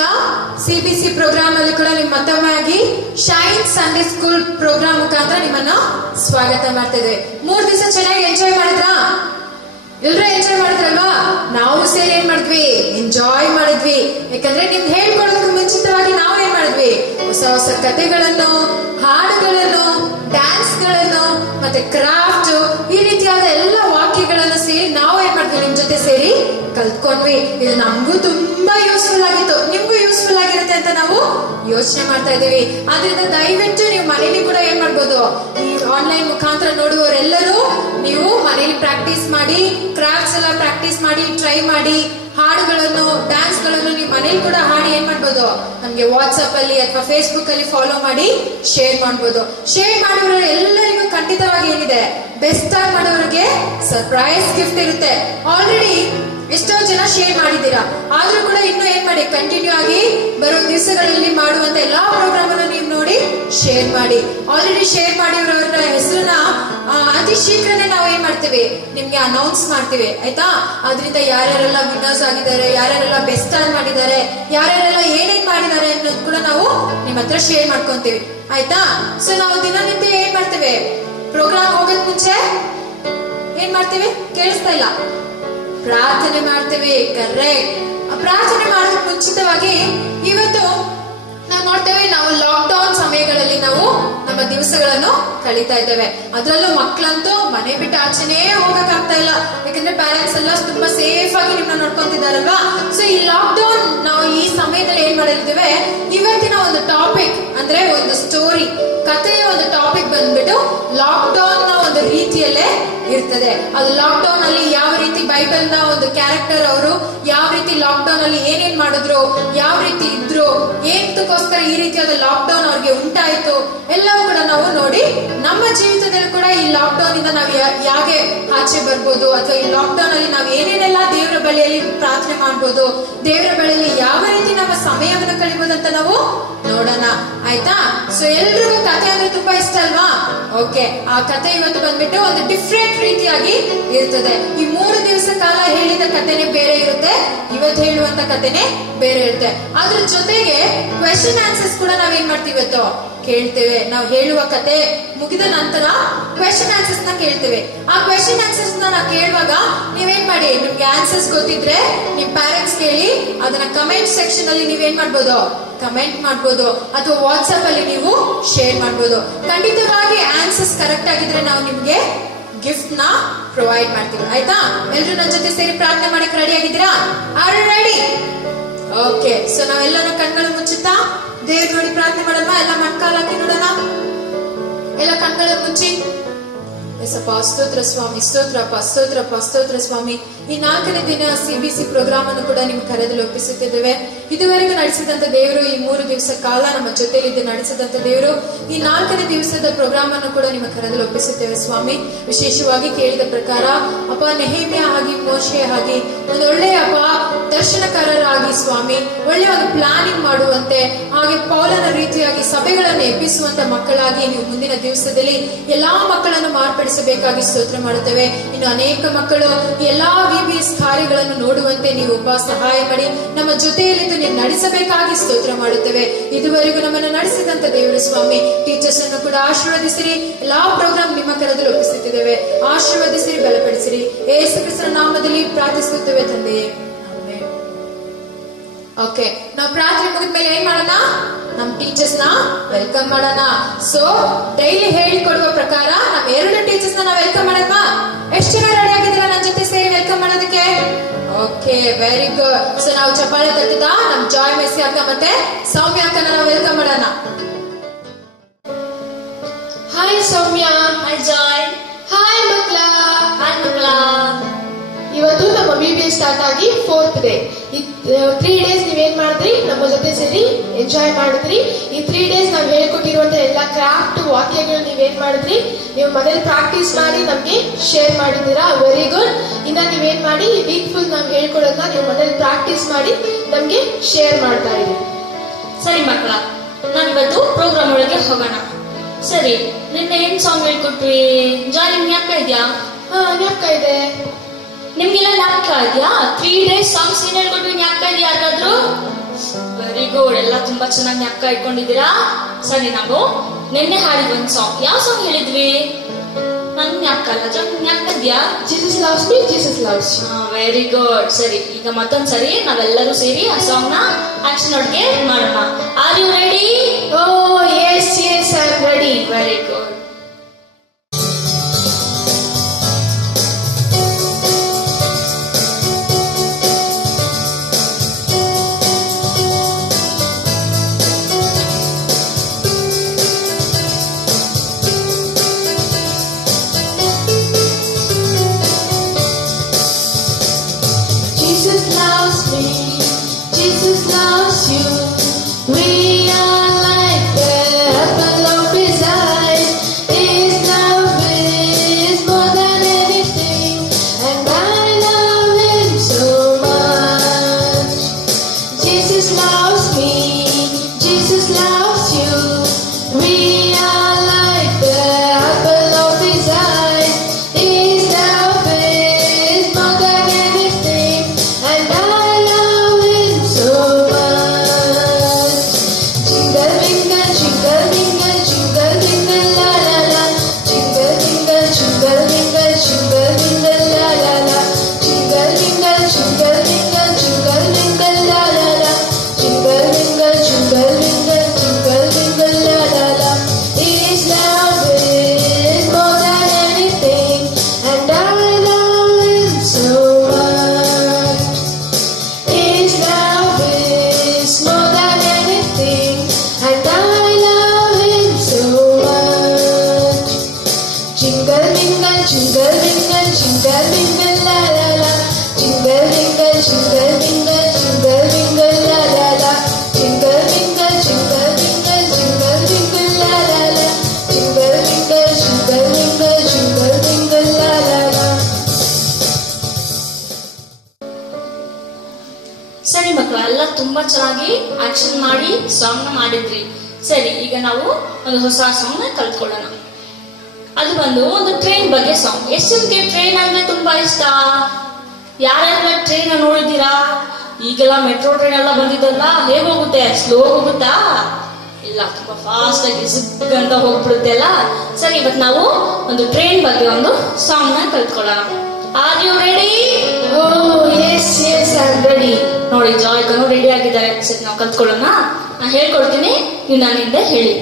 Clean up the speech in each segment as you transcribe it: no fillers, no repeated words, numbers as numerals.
ದಿವಸದ CBC program ಅಲ್ಲಿ ಕೂಡ ನಿಮ್ಮ ಮತ್ತೊಮ್ಮೆಯಾಗಿ ಶೈನ್ ಸಂಡೇ ಸ್ಕೂಲ್ ಪ್ರೋಗ್ರಾಮ್ ಮುಖಾಂತರ ನಿಮ್ಮನ್ನ ಸ್ವಾಗತ ಮಾಡ್ತಾ ಇದ್ದೇವೆ. 3 ದಿವಸ ಚೆನ್ನಾಗಿ ಎಂಜಾಯ್ ಮಾಡಿದ್ರಾ? ಎಲ್ರೂ ಎಂಜಾಯ್ ಮಾಡಿದ್ರಲ್ವಾ? ನಾವು ಸೇರಿ ಏನ್ ಮಾಡಿದ್ವಿ? ಎಂಜಾಯ್ ಮಾಡಿದ್ವಿ. ಯಾಕಂದ್ರೆ ನಿಮ್ಗೆ ಹೇಳ್ಕೊಡೋದಕ್ಕೆ ಮುಂಚಿತವಾಗಿ ನಾವು ಏನ್ ಮಾಡಿದ್ವಿ? ಹೊಸ ಹೊಸ ಕಥೆಗಳನ್ನು, ಹಾಡುಗಳನ್ನು, ಡ್ಯಾನ್ಸ್ ಗಳನ್ನು, ಮತ್ತೆ ಕ್ರಾಫ್ಟ್, ಈ ರೀತಿಯಾದ ಎಲ್ಲ ವಾಕ್ಯಗಳನ್ನು ಸೇರಿ ನಾವು ಏನ್ ಮಾಡಿದ್ವಿ? ನಿಮ್ ಜೊತೆ ಸೇರಿ ಕಲ್ತ್ಕೊಂಡ್ವಿ. ಇದು ನಮಗೂ ತುಂಬಾ ಯೂಸ್ಫುಲ್ ಆಗಿತ್ತು, ನಿಮ್ಗೂ ಯೂಸ್ಫುಲ್ ಆಗಿರುತ್ತೆ ಅಂತ ನಾವು ಯೋಚನೆ ಮಾಡ್ತಾ ಇದೀವಿ. ಆದ್ರಿಂದ ದಯವಿಟ್ಟು ನೀವು ಮನೇಲಿ ಕೂಡ ಏನ್ ಮಾಡ್ಬೋದು? ಈ ಆನ್ಲೈನ್ ಮುಖಾಂತರ ನೋಡುವವರೆಲ್ಲರೂ ನೀವು ಮನೇಲಿ ಪ್ರಾಕ್ಟೀಸ್ ಮಾಡಿ, ಕ್ರಾಫ್ಟ್ಸ್ ಎಲ್ಲ ಪ್ರಾಕ್ಟೀಸ್ ಮಾಡಿ, ಟ್ರೈ ಮಾಡಿ, ಹಾಡುಗಳನ್ನು, ಡ್ಯಾನ್ಸ್ ಗಳನ್ನು ನೀವು ಮನೇಲಿ ಕೂಡ ಹಾಡಿ ಏನ್ ಮಾಡ್ಬೋದು? ನಮ್ಗೆ ವಾಟ್ಸ್ಆಪ್ ಅಲ್ಲಿ ಅಥವಾ ಫೇಸ್ಬುಕ್ ಅಲ್ಲಿ ಫಾಲೋ ಮಾಡಿ ಶೇರ್ ಮಾಡ್ಬೋದು. ಶೇರ್ ಮಾಡುವವರು ಎಲ್ಲರಿಗೂ ಖಂಡಿತವಾಗಿ ಏನಿದೆ? ಬೆಸ್ಟ್ ಆಗಿ ಮಾಡೋರಿಗೆ ಸರ್ಪ್ರೈಸ್ ಗಿಫ್ಟ್ ಇರುತ್ತೆ. ಆಲ್ರೆಡಿ ಎಷ್ಟೋ ಜನ ಶೇರ್ ಮಾಡಿದ್ದೀರಾ, ಆದ್ರೂ ಕೂಡ ಇನ್ನು ಏನ್ ಮಾಡಿ? ಕಂಟಿನ್ಯೂ ಆಗಿ ಬರೋ ದಿವಸಗಳಲ್ಲಿ ಮಾಡುವಂತ ಎಲ್ಲಾ ಪ್ರೋಗ್ರಾಮ್ ಅನ್ನು ನೀವು ನೋಡಿ ಶೇರ್ ಮಾಡಿ. ಆಲ್ರೆಡಿ ಶೇರ್ ಮಾಡಿರೋರ ಹೆಸರನ್ನ ಅತಿ ಶೀಘ್ರನೇ ನಾವು ಏನ್ ಮಾಡ್ತೀವಿ? ನಿಮ್ಗೆ ಅನೌನ್ಸ್ ಮಾಡ್ತೀವಿ, ಆಯ್ತಾ? ಆದ್ರಿಂದ ಯಾರ್ಯಾರೆಲ್ಲ ವಿನ್ನರ್ಸ್ ಆಗಿದ್ದಾರೆ, ಯಾರ್ಯಾರೆಲ್ಲ ಬೆಸ್ಟ್ ಆಗಿ ಮಾಡಿದ್ದಾರೆ, ಯಾರ್ಯಾರೆಲ್ಲ ಏನೇನ್ ಮಾಡಿದ್ದಾರೆ ಅನ್ನೋದು ಕೂಡ ನಾವು ನಿಮ್ ಹತ್ರ ಶೇರ್ ಮಾಡ್ಕೊಂತೀವಿ, ಆಯ್ತಾ? ಸೊ ನಾವು ದಿನನಿತ್ಯ ಏನ್ ಮಾಡ್ತೇವೆ? ಪ್ರೋಗ್ರಾಮ್ ಹೋಗೋದ್ ಮುಂಚೆ ಏನ್ ಮಾಡ್ತೀವಿ? ಕೇಳಿಸ್ತಾ ಇಲ್ಲ? ಪ್ರಾರ್ಥನೆ ಮಾಡ್ತೇವೆ. ಕರೆಕ್ಟ್. ಪ್ರಾರ್ಥನೆ ಮಾಡೋದಕ್ಕೆ ಮುಂಚಿತವಾಗಿ ಇವತ್ತು ನಾವು ನೋಡ್ತೇವೆ, ನಾವು ಲಾಕ್ಡೌನ್ ಸಮಯಗಳಲ್ಲಿ ನಾವು ನಮ್ಮ ದಿವಸಗಳನ್ನು ಕಳೀತಾ ಇದ್ದೇವೆ. ಅದ್ರಲ್ಲೂ ಮಕ್ಕಳಂತೂ ಮನೆ ಬಿಟ್ಟು ಆಚೆನೇ ಹೋಗಕ್ ಆಗ್ತಾ ಇಲ್ಲ. ಯಾಕಂದ್ರೆ ಪ್ಯಾರೆಂಟ್ಸ್ ಎಲ್ಲ ತುಂಬಾ ಸೇಫ್ ಆಗಿ ನಿಮ್ಮನ್ನ ನೋಡ್ಕೊಂತಿದ್ದಾರಲ್ವಾ? ಸೊ ಈ ಲಾಕ್ಡೌನ್ ನಾವು ಈ ಸಮಯದಲ್ಲಿ ಏನ್ ಮಾಡಿರ್ತೇವೆ? ಇವತ್ತಿನ ಒಂದು ಟಾಪಿಕ್ ಅಂದ್ರೆ ಒಂದು ಸ್ಟೋರಿ, ಕಥೆಯ ಒಂದು ಟಾಪಿಕ್ ಬಂದ್ಬಿಟ್ಟು ಲಾಕ್ಡೌನ್ ನ ಒಂದು ರೀತಿಯಲ್ಲೇ ಇರ್ತದೆ. ಅದು ಲಾಕ್ಡೌನ್ ಅಲ್ಲಿ ಯಾವ ರೀತಿ ಬೈಬಲ್ ನ ಒಂದು ಕ್ಯಾರೆಕ್ಟರ್ ಅವರು ಯಾವ ರೀತಿ ಲಾಕ್ಡೌನ್ ಅಲ್ಲಿ ಏನೇನ್ ಮಾಡಿದ್ರು, ಯಾವ ರೀತಿ ಇದ್ರು, ಏನಕ್ಕೋಸ್ಕರ ಈ ರೀತಿಯಾದ ಲಾಕ್ಡೌನ್ ಅವ್ರಿಗೆ ಉಂಟಾಯ್ತು, ಎಲ್ಲವೂ ಕೂಡ ನಾವು ನೋಡಿ ನಮ್ಮ ಜೀವಿತದಲ್ಲಿ ಕೂಡ ಈ ಲಾಕ್ಡೌನ್ ಇಂದ ನಾವು ಹೇಗೆ ಆಚೆ ಬರ್ಬೋದು, ಅಥವಾ ಈ ಲಾಕ್ಡೌನ್ ಅಲ್ಲಿ ನಾವು ಏನೇನೆಲ್ಲ ದೇವರ ಬಳಿಯಲ್ಲಿ ಪ್ರಾರ್ಥನೆ ಮಾಡ್ಬೋದು, ದೇವರ ಬಳಿಯಲ್ಲಿ ಯಾವ ರೀತಿ ನಮ್ಮ ಸಮಯವನ್ನು ಕಳಿಬಹುದು ಅಂತ ನಾವು ನೋಡೋಣ, ಆಯ್ತಾ? ಸೊ ಎಲ್ರಿಗೂ ಕಥೆ ಅಂದ್ರೆ ತುಂಬಾ ಇಷ್ಟ ಅಲ್ವಾ? ಓಕೆ, ಆ ಕಥೆ ಇವತ್ತು ಬಂದ್ಬಿಟ್ಟು ಒಂದು ಡಿಫ್ರೆಂಟ್ ರೀತಿಯಾಗಿ ಇರ್ತದೆ. ಈ 3 ದಿವಸ ಕಾಲ ಹೇಳಿದ ಕಥೆನೆ ಬೇರೆ ಇರುತ್ತೆ, ಇವತ್ತು ಹೇಳುವಂತ ಕಥೆನೆ ಬೇರೆ ಇರುತ್ತೆ. ಅದ್ರ ಜೊತೆಗೆ ಕ್ವೆಶ್ಚನ್ ಆನ್ಸರ್ಸ್ ಕೂಡ ನಾವೇನ್ ಮಾಡ್ತೀವಿ? ಇವತ್ತು ಕೇಳ್ತೇವೆ. ನಾವು ಹೇಳುವ ಕತೆ ಮುಗಿದ ನಂತರ ಕ್ವೆಶ್ಚನ್ ಆನ್ಸರ್ಸ್ ನ ಕೇಳ್ತೇವೆ. ಆ ಕ್ವೆಶ್ಚನ್ ಆನ್ಸರ್ಸ್ ನಾವು ಕೇಳುವಾಗ ನೀವೇನ್ ಮಾಡಿ? ನಿಮ್ಗೆ ಆನ್ಸರ್ಸ್ ಗೊತ್ತಿದ್ರೆ ನಿಮ್ ಪ್ಯಾರೆಂಟ್ಸ್ ಕೇಳಿ ಅದನ್ನ ಕಮೆಂಟ್ ಸೆಕ್ಷನ್ ಅಲ್ಲಿ ನೀವೇನ್ ಮಾಡ್ಬೋದು? ಕಮೆಂಟ್ ಮಾಡ್ಬೋದು, ಅಥವಾ ವಾಟ್ಸ್ಆಪ್ ಅಲ್ಲಿ ನೀವು ಶೇರ್ ಮಾಡ್ಬೋದು. ಖಂಡಿತವಾಗಿ ಆನ್ಸರ್ಸ್ ಕರೆಕ್ಟ್ ಆಗಿದ್ರೆ ನಾವು ನಿಮ್ಗೆ ಗಿಫ್ಟ್ ನ ಪ್ರೊವೈಡ್ ಮಾಡ್ತೀವಿ, ಆಯ್ತಾ? ಎಲ್ರು ನನ್ನ ಜೊತೆ ಸೇರಿ ಪ್ರಾರ್ಥನೆ ಮಾಡಕ್ ರೆಡಿ ಆಗಿದ್ದೀರಾ? Are you ready? Okay, so ನಾವೆಲ್ಲರೂ ಕಣ್ಗಳು ಮುಚ್ಚುತ್ತಾ ದೇವ್ರ ನೋಡಿ ಪ್ರಾರ್ಥನೆ ಮಾಡೋಣ. ಎಲ್ಲ ಮಣ್ಕಾಲ್ ಹಾಕಿ ನೋಡೋಣ. ಎಲ್ಲ ಕಣ್ಗಳು ಮುಚ್ಚಿ. ಎಸಪ್ಪ ಸ್ತೋತ್ರ ಸ್ವಾಮಿ, ಸ್ತೋತ್ರಪ್ಪ, ಸ್ತೋತ್ರಪ್ಪ, ಸ್ತೋತ್ರ ಸ್ವಾಮಿ. ಈ 4ನೇ ದಿನ CBC ಪ್ರೋಗ್ರಾಮ್ ಅನ್ನು ಕೂಡ ನಿಮ್ಮ ಕರೆದಲ್ಲಿ ಒಪ್ಪಿಸುತ್ತಿದ್ದೇವೆ. ಇದುವರೆಗೂ ನಡೆಸಿದಂತ ದೇವರು, ಈ 3 ದಿವಸ ಕಾಲ ನಮ್ಮ ಜೊತೆಲಿದ್ದು ನಡೆಸಿದಂತ ದೇವರು, ಈ 4ನೇ ದಿವಸದ ಪ್ರೋಗ್ರಾಮ್ ಅನ್ನು ಕೂಡ ನಿಮ್ಮ ಕರೆದಲ್ಲಿ ಒಪ್ಪಿಸುತ್ತೇವೆ ಸ್ವಾಮಿ. ವಿಶೇಷವಾಗಿ ಕೇಳಿದ ಪ್ರಕಾರ ಅಪ್ಪ, ನೆಹೆಮ್ಯ ಆಗಿ, ಮೋಶೆ ಆಗಿ ಒಂದು ಒಳ್ಳೆಯ ದರ್ಶನಕಾರರಾಗಿ ಸ್ವಾಮಿ, ಒಳ್ಳೆಯ ಒಂದು ಪ್ಲಾನಿಂಗ್ ಮಾಡುವಂತೆ, ಹಾಗೆ ಪೌಲನ ರೀತಿಯಾಗಿ ಸಭೆಗಳನ್ನು ಎಬ್ಬಿಸುವಂತ ಮಕ್ಕಳಾಗಿ ನೀವು ಮುಂದಿನ ದಿವಸದಲ್ಲಿ ಎಲ್ಲಾ ಮಕ್ಕಳನ್ನು ಮಾರ್ಪಡಿಸಬೇಕಾಗಿ ಸ್ತೋತ್ರ ಮಾಡುತ್ತೇವೆ. ಇನ್ನು ಅನೇಕ ಮಕ್ಕಳು ಎಲ್ಲಾ VBS ಕಾರ್ಯಗಳನ್ನು ನೋಡುವಂತೆ ನೀವು ಸಹಾಯ ಮಾಡಿ ನಮ್ಮ ಜೊತೆಯಲ್ಲಿದ್ದು ನೀವು ನಡೆಸಬೇಕಾಗಿ ಸ್ತೋತ್ರ ಮಾಡುತ್ತೇವೆ. ಇದುವರೆಗೂ ನಮ್ಮನ್ನು ನಡೆಸಿದಂತ ದೇವರು ಸ್ವಾಮಿ, ಟೀಚರ್ಸ್ ಅನ್ನು ಕೂಡ ಆಶೀರ್ವದಿಸಿರಿ. ಎಲ್ಲಾ ಪ್ರೋಗ್ರಾಮ್ ನಿಮ್ಮ ಕರದಲ್ಲಿ ಒಪ್ಪಿಸುತ್ತಿದ್ದೇವೆ. ಆಶೀರ್ವದಿಸಿರಿ, ಬಲಪಡಿಸಿರಿ. ಯೇಸು ಕ್ರಿಸ್ತನ ನಾಮದಲ್ಲಿ ಪ್ರಾರ್ಥಿಸುತ್ತೇವೆ ತಂದೆಯೇ, ಆಮೆನ್. ಓಕೆ, ನಾವು ಪ್ರಾರ್ಥನೆ ಮುಗಿದ್ಮೇಲೆ ಏನ್ ಮಾಡೋಣ? ನಮ್ ಟೀಚರ್ಸ್ ನ ವೆಲ್ಕಮ್ ಮಾಡೋಣ. ಸೊ ಡೈಲಿ ಹೇಳಿಕೊಡುವ ಪ್ರಕಾರ ನಾವ್ 2 ಟೀಚರ್ಸ್ ನ ವೆಲ್ಕಮ್ ಮಾಡೋಣ. ಎಷ್ಟು ಜನ ರೆಡಿ ಆಗಿದ್ದೀರಾ ನನ್ನ ಜೊತೆ ಸೇರಿ ವೆಲ್ಕಮ್ ಮಾಡೋದಕ್ಕೆ? Okay, very good. ಸೊ ನಾವು ಚಪ್ಪಾಳೆ ತಟ್ಟಿದ ನಮ್ ಜಾಯ್ ಮೆಸ್ಸಿ ಅಕ್ಕ ಮತ್ತೆ ಸೌಮ್ಯ ಅಕ್ಕನ ನಾವು ವೆಲ್ಕಮ್ ಮಾಡೋಣ. ಹಾಯ್ ಸೌಮ್ಯ. ಹಾಯ್ ಜಾಯ್. ಹಾಯ್ ಮಕ್ಳ. ಹಾಯ್ ಮಕ್ಕಳ. ಇವತ್ತು ನಮ್ಮ BBS ಸ್ಟಾರ್ಟ್ ಆಗಿ 4th ಡೇ. ಈ 3 ಡೇಸ್ ನೀವೇನ್ ಮಾಡಿದ್ರಿ? ನಮ್ಮ ಜೊತೆ ಸೇರಿ ಎಂಜಾಯ್ ಮಾಡಿದ್ರಿ. ಈ 3 ಡೇಸ್ ನಾವ್ ಹೇಳ್ಕೊಟ್ಟಿರುವಂತ ಎಲ್ಲ ಕ್ರಾಫ್ಟ್ ವಾಕ್ಯಗಳು ನೀವೇನ್ ಮಾಡಿದ್ರಿ? ನೀವು ಮನೇಲಿ ಪ್ರಾಕ್ಟೀಸ್ ಮಾಡಿ ನಮ್ಗೆ ಶೇರ್ ಮಾಡಿದ್ದೀರಾ. Very good. ಇನ್ನ ನೀವೇನ್ ಮಾಡಿ? ಈ ವೀಕ್ ಫುಲ್ ನಾವ್ ಹೇಳ್ಕೊಡೋದನ್ನ ನೀವು ಮನೇಲಿ ಪ್ರಾಕ್ಟೀಸ್ ಮಾಡಿ ನಮ್ಗೆ ಶೇರ್ ಮಾಡ್ತಾ ಇರಿ. ಸರಿ ಮಕ್ಕಳ, ನಾನಿವತ್ತು ಪ್ರೋಗ್ರಾಮ್ ಒಳಗೆ ಹೋಗೋಣ. ಸರಿ, ನಿನ್ನೆ ಏನ್ ಸಾಂಗ್ ಹೇಳ್ಕೊಟ್ವಿ? ಜಾಯ್, ನಿಮ್ಗೆ ಜ್ಞಾಪಕ ಇದೆಯಾ? ಜ್ಞಾಪಕ ಇದೆ. ನಿಮ್ಗೆಲ್ಲ ಜ್ಞಾಪಕ ಇದೆಯಾ? 3 ಡೇಸ್ ಸಾಂಗ್ಸ್ ಏನ್ ಹೇಳ್ಕೊಟ್ವಿ? ಜ್ಞಾಪಕ ಇದೆಯಾ ಯಾರಾದ್ರೂ? Very good. ಎಲ್ಲ ತುಂಬಾ ಚೆನ್ನಾಗಿ ಜ್ಞಾಪಕ ಇಟ್ಕೊಂಡಿದ್ದೀರಾ. ಸರಿ, ನಾವು ನಿನ್ನೆ ಹಾಡಿದ ಒಂದು ಸಾಂಗ್, ಯಾವ ಸಾಂಗ್ ಹೇಳಿದ್ವಿ? ನನ್ ಜ್ಞಾಪಕ ಅಲ್ಲ, ಜ್ಞಾಪಕ ಇದೆಯಾ? Jesus loves me, Jesus loves you. Very good. ಸರಿ, ಈಗ ಮತ್ತೊಂದ್ಸರಿ ನಾವೆಲ್ಲರೂ ಸೇರಿ ಆ ಸಾಂಗ್ ನ ಆಕ್ಷನ್ ಒಟ್ಟಿಗೆ ಮಾಡೋಣ. Are you ready? Oh yes, yes, I'm ready. Very good. Jesus loves me, Jesus loves you. We are like the apple of His eye. His love is more than anything, and I love Him so much. Jesus loves me, Jesus loves you. We are like the apple of His eye. His love is more than anything, and I love Him so much. Jingle jingle jingle jingle jingle jingle la la la. Jingle jingle jingle jingle jingle jingle la la la. Jingle jingle jingle jingle jingle jingle la la la. Jingle jingle jingle jingle jingle jingle la la la. His love is more than anything, and I love Him so much. His love is more than anything, and I love Him so much. Jingle jingle jingle jingle jingle jingle la la la. Jingle jingle jingle jingle jingle jingle la la la. Jingle jingle jingle jingle jingle jingle la la la. Jingle jingle jingle jingle jingle jingle la la la. ಸರಿ ಮಕ್ಕಳು, ಎಲ್ಲ ತುಂಬಾ ಚೆನ್ನಾಗಿ action ಮಾಡಿ song ನ ಮಾಡಿದ್ರಿ. ಸರಿ, ಈಗ ನಾವು ಒಂದು ಹೊಸ ಸಾಂಗ್ ನ ಕಲ್ತ್ಕೊಳ್ಳೋಣ. ಅದು ಬಂದು ಒಂದು ಟ್ರೈನ್ ಬಗ್ಗೆ ಸಾಂಗ್. ಎಷ್ಟು ಜನಕ್ಕೆ ಟ್ರೈನ್ ಅಂದ್ರೆ ತುಂಬಾ ಇಷ್ಟ? ಯಾರೆಲ್ಲ ಟ್ರೈನ್ ನೋಡಿದ್ದೀರಾ? ಈಗೆಲ್ಲ ಮೆಟ್ರೋ ಟ್ರೈನ್ ಎಲ್ಲ ಬಂದಿದ್ದಲ್ಲ, ಹೇಗೆ ಹೋಗುತ್ತೆ? ಸ್ಲೋ ಹೋಗುತ್ತಾ? ಇಲ್ಲ, ತುಂಬಾ ಫಾಸ್ಟ್ ಆಗಿ ಸಿಕ್ಕಂತ ಹೋಗ್ಬಿಡುತ್ತೆ ಅಲ್ಲ. ಸರಿ, ಇವತ್ತು ನಾವು ಒಂದು ಟ್ರೈನ್ ಬಗ್ಗೆ ಒಂದು ಸಾಂಗ್ ನ ಕಲ್ತ್ಕೊಳ್ಳೋಣ. Are you ready? Oh yes, yes, I'm ready. ನೋಡಿ, ಜಾಯ್ಕನು ರೆಡಿ ಆಗಿದ್ದಾರೆ. ಸರಿ, ನಾವು ಕಲ್ತ್ಕೊಳ್ಳೋಣ. ನಾನು ಹೇಳ್ಕೊಡ್ತೀನಿ, ನೀವು ನನ್ನ ಹಿಂದೆ ಹೇಳಿ.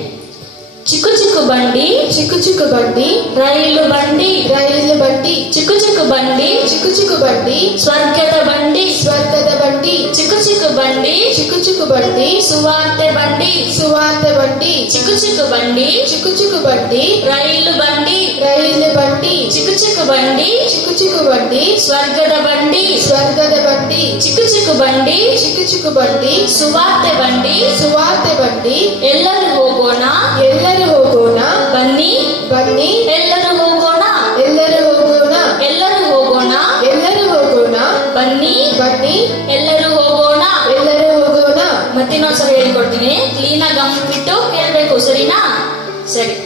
ಚಿಕ್ಕು ಚಿಕ್ಕು ಬಂಡಿ, ಚಿಕ್ಕು ಚಿಕ್ಕು ಬಂಡಿ, ರೈಲು ಬಂಡಿ, ರೈಲು ಬಂಡಿ, ಚಿಕ್ಕು ಚಿಕ್ಕು ಬಂಡಿ, ಚಿಕ್ಕು ಚಿಕ್ಕು ಬಂಡಿ, ಸ್ವರ್ಗದ ಬಂಡಿ, ಸ್ವರ್ಗದ ಬಂಡಿ, ಚಿಕ್ಕು ಚಿಕ್ಕು ಬಂಡಿ, ಚಿಕ್ಕು ಚಿಕ್ಕು ಬಂಡಿ, ಸುವಾರ್ತೆ ಬಂಡಿ, ಸುವಾರ್ತೆ ಬಂಡಿ, ಚಿಕ್ಕು ಚಿಕ್ಕು ಬಂಡಿ, ಚಿಕ್ಕು ಚಿಕ್ಕು ಬಂಡಿ, ರೈಲು ಬಂಡಿ, ರೈಲು ಬಂಡಿ, ಚಿಕ್ಕು ಚಿಕ್ಕು ಬಂಡಿ, ಚಿಕ್ಕು ಚಿಕ್ಕು ಬಂಡಿ, ಸ್ವರ್ಗದ ಬಂಡಿ, ಸ್ವರ್ಗದ ಬಂಡಿ, ಚಿಕ್ಕು ಚಿಕ್ಕು ಬಂಡಿ, ಚಿಕ್ಕು ಚಿಕ್ಕು ಬಂಡಿ, ಸುವಾರ್ತೆ ಬಂಡಿ, ಸುವಾರ್ತೆ ಬಂಡಿ. ಎಲ್ಲರೂ ಹೋಗೋಣ, ಎಲ್ಲರೂ ಹೋಗೋಣ, ಬನ್ನಿ ಬನ್ನಿ, ಎಲ್ಲರೂ ಹೋಗೋಣ, ಎಲ್ಲರೂ ಹೋಗೋಣ, ಎಲ್ಲರೂ ಹೋಗೋಣ, ಎಲ್ಲರೂ ಹೋಗೋಣ, ಬನ್ನಿ ಬನ್ನಿ, ಎಲ್ಲರೂ ಹೋಗೋಣ. ಎಲ್ಲರೂ ಹೋಗೋಣ. ಮತ್ತಿನ್ನೊಂದ್ಸರಿ ಹೇಳ್ಕೊಡ್ತೀನಿ, ಕ್ಲೀನ್ ಆಗಿ ಗಮನಿಟ್ಟು ಹೇಳ್ಬೇಕು, ಸರಿನಾ? ಸರಿ.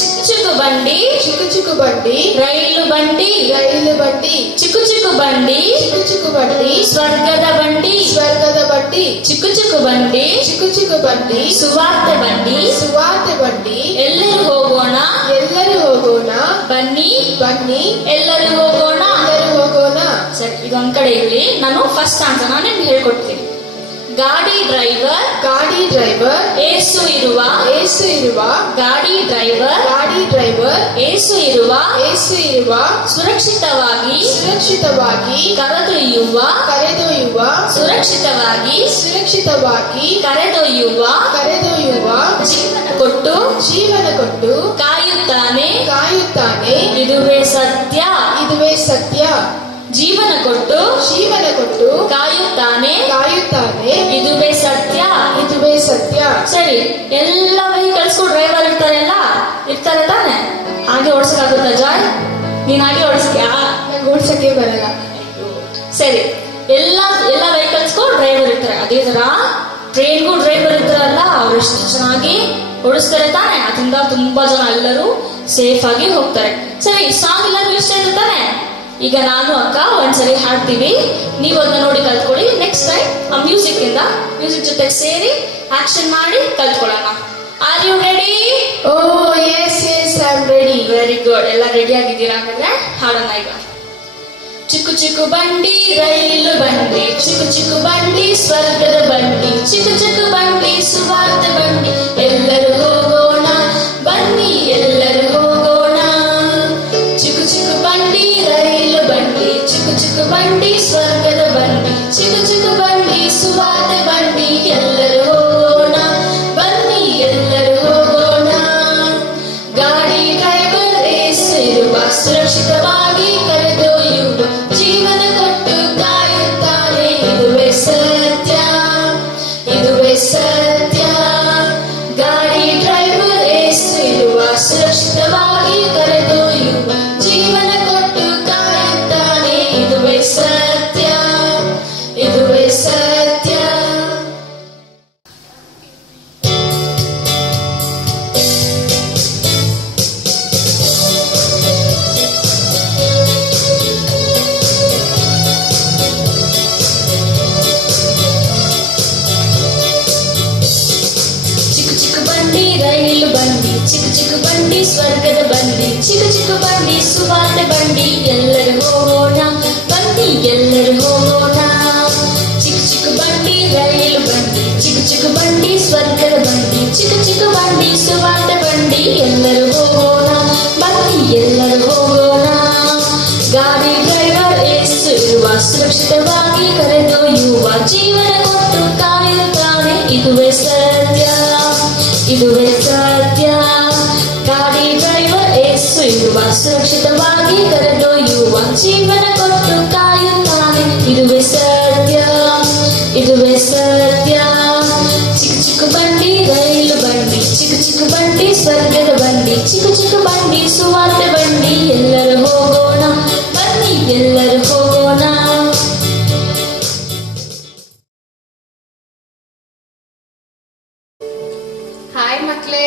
ಚಿಕ್ಕು ಚಿಕ್ಕು ಬಂಡಿ, ಚಿಕ್ಕು ಚಿಕ್ಕು ಬಂಡಿ, ರೈಲು ಬಂಡಿ, ರೈಲು ಬಂಡಿ, ಚಿಕ್ಕು ಚಿಕ್ಕು ಬಂಡಿ, ಚಿಕ್ಕು ಚಿಕ್ಕು ಬಂಡಿ, ಸ್ವರ್ಗದ ಬಂಡಿ, ಸ್ವರ್ಗದ ಬಂಡಿ, ಚಿಕ್ಕು ಚಿಕ್ಕು ಬಂಡಿ, ಚಿಕ್ಕು ಚಿಕ್ಕು ಬಂಡಿ, ಸುವಾರ್ತೆ ಬಂಡಿ, ಸುವಾರ್ತೆ ಬಂಡಿ. ಎಲ್ಲರೂ ಹೋಗೋಣ, ಎಲ್ಲರೂ ಹೋಗೋಣ, ಬನ್ನಿ ಬನ್ನಿ, ಎಲ್ಲರೂ ಹೋಗೋಣ. ಎಲ್ಲರೂ ಹೋಗೋಣ. ಸರಿ, ಇದೊಂದ್ ಕಡೆ ಇರಲಿ. ನಾನು ಫಸ್ಟ್ ಅಂತ ನಾನು ನಿಮ್ಗೆ ಹೇಳ್ಕೊಡ್ತೀನಿ. ಗಾಡಿ ಡ್ರೈವರ್, ಗಾಡಿ ಡ್ರೈವರ್, ಏಸು ಇರುವ, ಏಸು ಇರುವ, ಗಾಡಿ ಡ್ರೈವರ್, ಗಾಡಿ ಡ್ರೈವರ್, ಏಸು ಇರುವ, ಏಸು ಇರುವ, ಸುರಕ್ಷಿತವಾಗಿ, ಸುರಕ್ಷಿತವಾಗಿ, ಕರೆದೊಯ್ಯುವ, ಕರೆದೊಯ್ಯುವ, ಸುರಕ್ಷಿತವಾಗಿ, ಸುರಕ್ಷಿತವಾಗಿ, ಕರೆದೊಯ್ಯುವ, ಕರೆದೊಯ್ಯುವ, ಜೀವನ ಕೊಟ್ಟು, ಜೀವನ ಕೊಟ್ಟು, ಕಾಯುತ್ತಾನೆ, ಕಾಯುತ್ತಾನೆ. ಇದುವೇ ಸತ್ಯ. ಇದುವೇ ಸತ್ಯ. ಜೀವನ ಕೊಟ್ಟು, ಜೀವನ ಕೊಟ್ಟು, ಕಾಯುತ್ತಾನೆ, ಕಾಯುತ್ತಾನೆ. ಇದುವೇ ಸತ್ಯ. ಇದುವೇ ಸತ್ಯ. ಸರಿ, ಎಲ್ಲ ವೆಹಿಕಲ್ಸ್ಗೂ ಡ್ರೈವರ್ ಇರ್ತಾರೆ ತಾನೆ? ಹಾಗೆ ಓಡಿಸಕ್ಕಾಗುತ್ತಾ ಜಾಯ್? ನೀನ್ ಹಾಗೆ ಓಡಿಸ್ತೀಯಾ? ನಂಗೆ ಓಡ್ಸಕ್ಕೆ ಬರಲ್ಲ. ಸರಿ, ಎಲ್ಲ ವೆಹಿಕಲ್ಸ್ಗೂ ಡ್ರೈವರ್ ಇರ್ತಾರೆ. ಅದೇ ತರ ಟ್ರೈನ್ಗೂ ಡ್ರೈವರ್ ಇರ್ತಾರಲ್ಲ, ಅವ್ರು ಎಷ್ಟು ಚೆನ್ನಾಗಿ ಓಡಿಸ್ತಾರೆ ತಾನೆ? ಅದರಿಂದ ತುಂಬಾ ಜನ ಎಲ್ಲರೂ ಸೇಫ್ ಆಗಿ ಹೋಗ್ತಾರೆ. ಸರಿ, ಸಾಂಗ್ ಎಲ್ಲರೂ ಇಷ್ಟ ಇರ್ತಾನೆ? ಈಗ ನಾನು ಅಕ್ಕ ಒಂದ್ಸರಿ ಹಾಡ್ತೀವಿ, ನೀವು ಅದನ್ನ ನೋಡಿ ಕಲ್ತ್ಕೊಳ್ಳಿ. ನೆಕ್ಸ್ಟ್ ಟೈಮ್ ಆ ಮ್ಯೂಸಿಕ್ ಜೊತೆ ಸೇರಿ ಆಕ್ಷನ್ ಮಾಡಿ ಕಲ್ತ್ಕೊಳ್ಳೋಣ. Are you ready? Oh yes yes I am ready. Very good. ಎಲ್ಲ ರೆಡಿ ಆಗಿದ್ದೀರಾ? ಹಾಗಾದ್ರೆ ಹಾಡೋಣ ಈಗ. ಚಿಕ್ಕು ಚಿಕ್ಕು ಬಂಡಿ ರೈಲು ಬಂಡಿ, ಚಿಕ್ಕು ಚಿಕ್ಕು ಬಂಡಿ ಸ್ವರ್ಗದ ಬಂಡಿ, ಚಿಕ್ಕು ಚಿಕ್ಕು ಬಂಡಿ ಸುವಾರ್ತೆ ಬಂಡಿ, ಎಲ್ಲರೂ ಹೋಗೋಣ ಬನ್ನಿ ಎಲ್ಲರೂ ಹೋಗೋಣ. ಚಿಕ್ಕು ಚಿಕ್ಕು ಬಂಡಿ ರೈಲು ಬಂಡಿ, ಚಿಕ್ಕು ಚಿಕ್ಕು ಬಂಡಿ ಸ್ವರ್ಗದ ಬಂಡಿ, ಚಿಕ್ಕು ಚಿಕ್ಕು ಬಂಡಿ ಸುವಾರ್ತೆ ಬಂಡಿ, ಎಲ್ಲರೂ ಹೋಗೋಣ ಬನ್ನಿ ಎಲ್ಲರೂ ಹೋಗೋಣ. ಗಾಡಿ ಡ್ರೈವರ್ ಏಸು ಇರುವ, ಸುರಕ್ಷಿತವಾಗಿ ಕರೆದೊಯ್ಯುವ, ಜೀವನ ಕೊಟ್ಟು ಕಾಯುತ್ತಾನೆ, ಇದುವೇ ಸತ್ಯ ಇದುವೇ ಸತ್ಯ. ಗಾಡಿ ಡ್ರೈವರ್ ಏಸು ಇರುವ, ಸುರಕ್ಷಿತವಾಗಿ ಕರೆದೊಯ್ಯುವ, ಜೀವನ ಕೊಟ್ಟು ಕಾಯುತ್ತಾನೆ, ಇದುವೇ ಸತ್ಯ ಇದುವೇ ಸತ್ಯ. ಚಿಕ್ಕು ಚಿಕ್ಕು ಬಂಡಿ ರೈಲು ಬಂಡಿ, ಚಿಕ್ಕು ಚಿಕ್ಕು ಬಂಡಿ ಸ್ವರ್ಗದ ಬಂಡಿ, ಚಿಕ್ಕು ಚಿಕ್ಕು ಬಂಡಿ ಸುವಾರ್ತೆ ಬಂಡಿ, ಎಲ್ಲರೂ ಹೋಗೋಣ ಬನ್ನಿ ಎಲ್ಲರೂ ಹೋಗೋಣ. ಚಿಕ್ಕು ಚಿಕ್ಕು ಬಂಡಿ ರೈಲು ಬಂಡಿ, ಚಿಕ್ಕು ಚಿಕ್ಕು ಬಂಡಿ ಸ್ವರ್ಗದ ಬಂಡಿ, ಚಿಕ್ಕು ಚಿಕ್ಕು ಬಂಡಿ ಸುವಾರ್ತೆ ಬಂಡಿ, ಎಲ್ಲರೂ ಹೋಗೋಣ ಬನ್ನಿ ಎಲ್ಲರೂ ಹೋಗೋಣ. ಗಾಡಿ ಡ್ರೈವರ್ ಏಸು ಇರುವ, ಸುರಕ್ಷಿತವಾಗಿ ಕರೆದೊಯ್ಯುವ, ಜೀವನ ಕೊಟ್ಟು ಕಾಯುತ್ತಾನೆ, ಇದುವೇ ಸತ್ಯ ಇದುವೇ ಸತ್ಯ. ಗಾಡಿ ಡ್ರೈವರ್ ಏಸು ಇರುವ, ಸುರಕ್ಷಿತವಾಗಿ ಕರೆದೊಯ್ಯುವ, ಜೀವನ ಕೊಟ್ಟು ಕಾಯುತ್ತಾನೆ, ಇದುವೇ ಸತ್ಯ ಇದುವೇ ಸತ್ಯ. ಚಿಕ್ಕು ಚಿಕ್ಕು ಬಂಡಿ ರೈಲು ಬಂಡಿ, ಚಿಕ್ಕು ಚಿಕ್ಕು ಬಂಡಿ ಸ್ವರ್ಗದ ಬಂಡಿ, ಚಿಕ್ಕು ಚಿಕ್ಕು ಬಂಡಿ ಸುವಾರ್ತೆ ಬಂಡಿ, ಎಲ್ಲರೂ ಹೋಗೋಣ ಬನ್ನಿ ಎಲ್ಲರೂ ಹೋಗೋಣ. ಹಾಯ್ ಮಕ್ಳೇ,